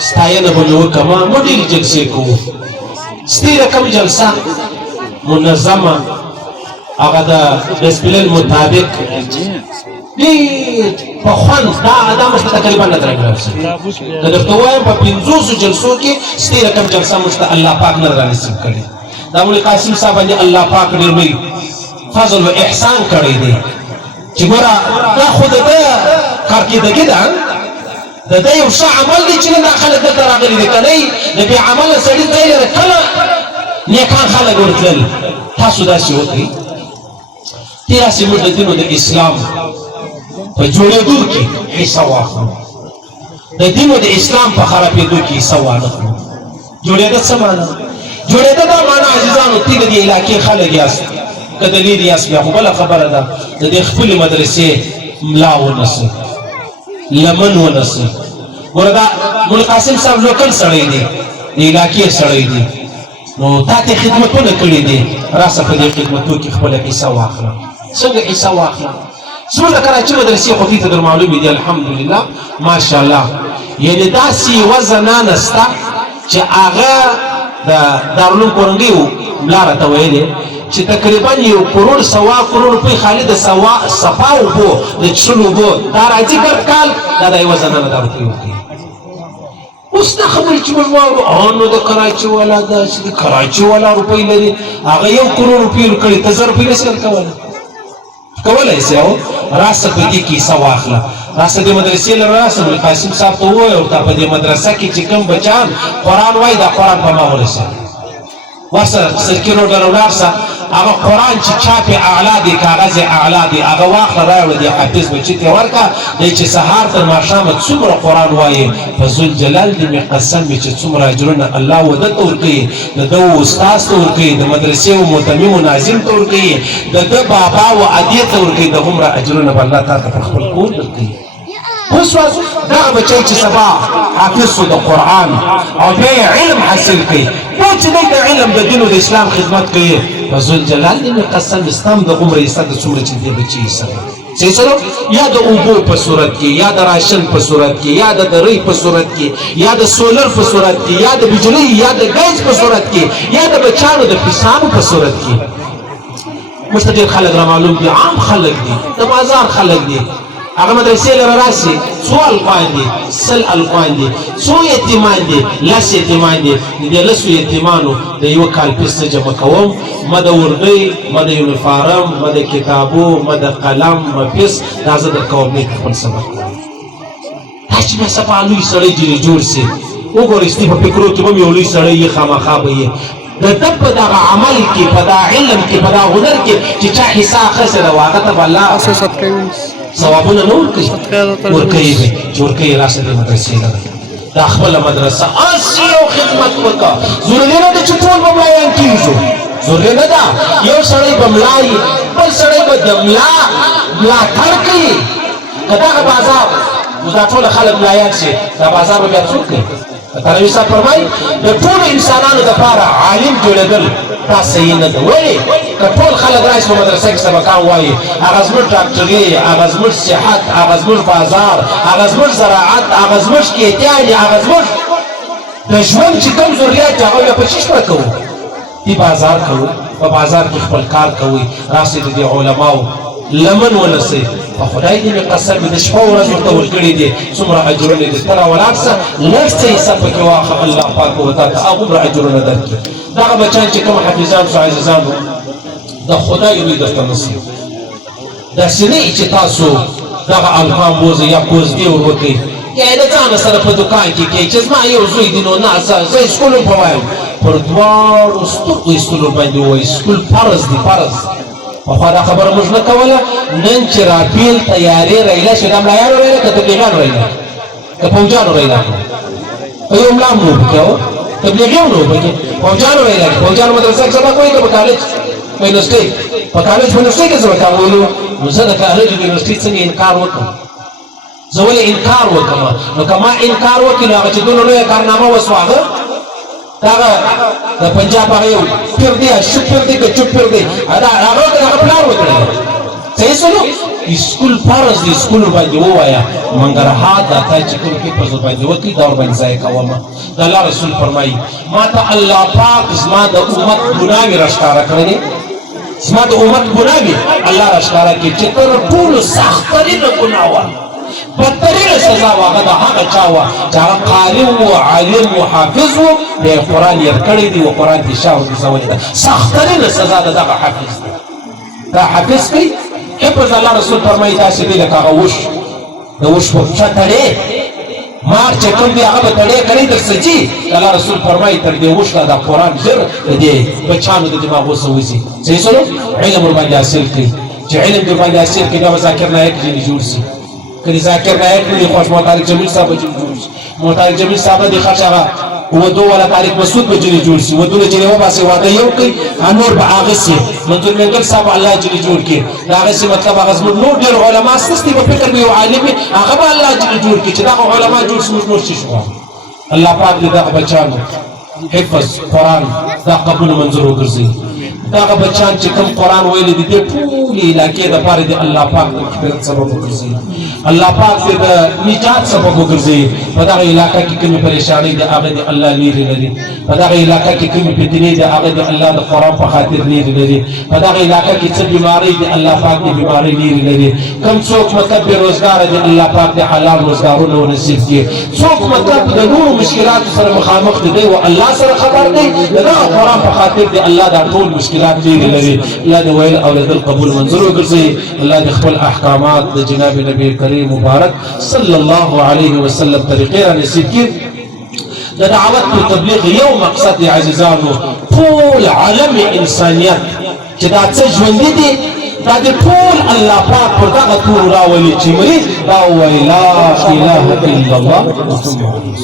ستاینه به مې وکړمه موږ ډېرې جلسې کوو ستې رقم جلسه منظمه هغه د ډسپلین مطابق ډېر په خوند دا موږ ته تقریبا نه درګراب شي که درته ووایم په 50 جلسو کې ستې رقم جلسه موږ ته الله پاک نه رانصیب کړې دا مولوي قاسم صاحب باندې الله پاک ډېر لوی فضل و احسان کړی دی چې ګوره دا خو د ده کارکردګي ده د ده یو ښه عمل دی چې دا خلک دلته راغلي دي که نه د بې عمله سړي ځای لري کله نیکان خلک ورتلل تاسو داسې وکړئ داسې موږ د دینو د اسلام په جوړېدو کې حصه واخلو د دینو د اسلام په خرابېدو کې حصه وانخلو جوړېده څه معنا جوړېده دا معنا عزیزانو تی د دې علاقې خلک یاست که د لرې یاست بیا خو بله خبره ده د دې خپلې مدرسې ملا ونسئ لمن ونسئ ګوره دا مولوي قاسم صاحب لوکل سړی دی د علاقې سړی دی نو تا ته خدمتونه کړي دي راسه په دې خدمتو کې خپله حصه واخله څنګه حصه واخله زموږ د کراچي مدرسې خو ته در معلومې دي الحمدلله ماشاءالله یعنې داسې یوه زنانه شته چې هغه د دارالعلوم کورنګۍ ملا راته ویلې چې تقریبا 1 کروڑ 1.25 کروڑ روپۍ خالي د صفا اوبو د څښلو اوبو دا راځي ګډ کال دا د یوه زنانه دا روپۍ ورکوي اوس دا خبرې چې موږ واورو نو د کراچي والا داسې د کراچي والا روپۍ لري هغه 1 کروڑ روپۍ ورکړي ته 1000 روپۍ نشي ورکولی کولی شې او راسه په دې کې حصه واخله راسه دې مدرسې لره راسه قاسم صاحب ته ووایه ورته په دې مدرسه کې چې کوم بچان قرآن وایي دا قرآن په ما ورسوي ورسره سرکي روډ له ولاړ شه هغه قرآن چې چاپ اعلی دی کاغذ اعلی دی هغه واخله راوړه دې حافظ بچي ته ورکړه دی چې سهار تر ماښامه څومره قرآن وایي په ذوالجلال دې مې قسم وي چې څومره اجرونه الله وده ته ورکوي د ده استاذ ته ورکوي د مدرسې و مهتمم و ناظم ته ورکوي د ده بابا و ادې ته ورکوي د هومره اجرونه به الله تا ته په خپل کور درکوي اوس دغه بچی چې سبا حافظ شو د قرآن او بیا یې علم حاصل کوي بیا چې دی د علم د دین او د اسلام خدمت کوي په ذوالجلال دې مې قسم ستا هم د عمره حصه د څومره چې دې بچي سره صحیح چلو یا د اوبو په صورت کې یا د راشن په صورت کې یا د درې په صورت کې یا د سولر په صورت کې یا د بجلی یا د ګیس په صورت کې یا د بچانو د پیسانو په صورت کې موږ ته ډېر خلک را معلوم دي عام خلک دي د بازار خلک دي هغه مدرسې لره راسي څو القان دي سل القان دي څو یتیمان دي لس یتیمان دي د دې لسو یتیمانو د یو کال پیسې جمع کوم ما د ورګۍ ما د یونیفارم ما د کتابو ما د قلم ما پیس دا زه درکوم نه خپل سبق دا چې مې سبا لوی سړی جوړ سي وګورئ ستې په فکرو کې به مې یو لوی سړی یې خامخا به یې د ده په دغه عمل کې په دا علم کې په دا هنر کې چې چا حصه اخیستې ده هغه ته به الله ثوابونه نه ورکوي ورکوي به چې ورکوي راشه دې مدرسې لره دا خپله مدرسه هسې یو خدمت وکړه ضروري نه ده چې ټول به ملایان کېږو ضروري نه ده یو سړی به ملا وي بل سړی به د ملاتړ کوي که دغه بازار اوس دا ټوله خلک ملایان شي دا بازار به بیا څوک کوي تنوي صاحب فرمایي د ټولو انسانانو دپاره عالم جوړېدل دا صحیح نه ده ولې که ټول خلک راشي په مدرسه کې سبقان وایي هغه زموږ ډاکټري هغه زموږ صحت هغه زموږ بازار هغه زموږ زراعت هغه زموږ کیتیانې هغه زموږ د ژوند چې کوم ضرورت دي هغه بیا په چی شپه کوو دې بازار کوو په بازار کې خپل کار کوئ راسئ د دې علماو لمن ونسئ په خدای دې مې قسم د شپه ورځ ورته ورکړي دي څومره اجرونه دي ته راولاړ شه لږ څه حصه پکې واخله الله پاک به تا ته هغومره اجرونه درکړي دغه بچیان چې کوم حافظان شو عزیزانو د خدای دوی درته نصیب داسې نه چې تاسو دغه الهام بوځئ یا کوزدې ور وکړئ یا یې د ځانه سره په دوکان کې کوي چې زما یو زوی دی نو نه زه سکول هم په وایم پر دواړو سترګو ایستلو باندې ووایي سکول فرض دی فرض پخوا دا خبره موږ نه کوله نن چې رابیل تیارې رایله شي دا ملایانو رایله که تبلیغیانو رایله که پوجانو رایله که یو ملا هم نه وو پکې هو تبلیغي هم نه وو پکې پوجانو رایله پوجانو مدرسه کې سبق وایي که په کالج په یونیورسټۍ په کالج په یونیورسټۍ کې سبق وایلو نو زه د کالج او یونیورسټۍ څنګه انکار وکړم زه ولې انکار وکړم نو که ما انکار وکړي نو هغه چې دونه لویه کارنامه وسوه هغه دغه د پنجاب هغه یو پیر دی شپ پیر دی که چوپ پیر دی هغه دغه پلار وکړی صحیح سلو سکول فرض دی سکول باندې ووایه منګرهار دا تا چې کوم کې په باندې وکړي دا ورباندې ځای کومه د الله رسول فرمایي ما ته الله پاک زما د امت ګناوې راښکاره کړې زما د امت ګناوې الله راښکاره کړي چې تر ټولو سختترینه ګناه وه بدترینه سزا وه هغه د هغه چا وه چې هغه قاري و عالم و حافظ و بیا یې قرآن یې کړی دی و قرآن کې شاه ورګرځولې ده سختترینه سزا د دغه حافظ ده دا حافظ کوي حفظ الله رسول فرمایي داسې دی لکه هغه وش د وش په پښه تړې مار چې کوم دی هغه به تړې کړی در سجي الله رسول فرمایي تر دې وش دا قرآن ژر د دې بچانو د دماغو څه وځي صحیح سلو علم ورباندې حاصل کړي چې علم درباندې حاصل کړي دا به ذاکر نایک ځینې جوړ شي که ذاکر نایک نه خوش محترم جمیل صاحب به جوړ شي محترم جمیل صاحب د خرچ هغه ودو ولا طارق مسعود به جوړ جوړ شي ودو چې یو باسي واده یو کوي انور به هغه سي منظور منګل صاحب الله جوړ کړي دا هغه سي مطلب هغه زموږ نور ډېر علما سستي په فکر به عالم هغه به الله جوړ کړي چې دا علما جوړ شي نور شي شو الله پاک دې دا بچانو حفظ قرآن دا قبول منظور وګرځي دغه بچان چې کوم قرآن ویلی دي دې ټولې علاقې دپاره د الله پاک د مغفرت سبب وګرځي الله پاک دې د نجات سبب وګرځي په دغه علاقه کې کومې پریشانۍ دي هغه د الله لرې لري په دغه علاقه کې کومې فتنې دي هغه د الله د قرآن په خاطر لرې لري په دغه علاقه کې څه بیمارۍ دي الله پاک دې بیمارۍ لرې لري کوم څوک مطلب بېروزګاره دي الله پاک دې حلال روزګارونه ونصیب کړي څوک مطلب د نورو مشکلاتو سره مخامخ دي دی و الله سره خبر دی د دغه قرآن په خاطر دې الله دا ټول مشکلات لرې لري الله دې ویل اورېدل قبول منظور وګرځي. الله د خپل احکامات د جناب نبی کریم مبارک صلی الله علیه وسلم طریقې را نصیب کړي. د دعوت او تبلیغ یو مقصد دی عزیزانو، ټول عالم انسانیت چې دا څه ژوندي دي دا د ټول الله پاک پر دغه تور راولي چې مري دا وایي لا اله الا الله محمد رسول الله.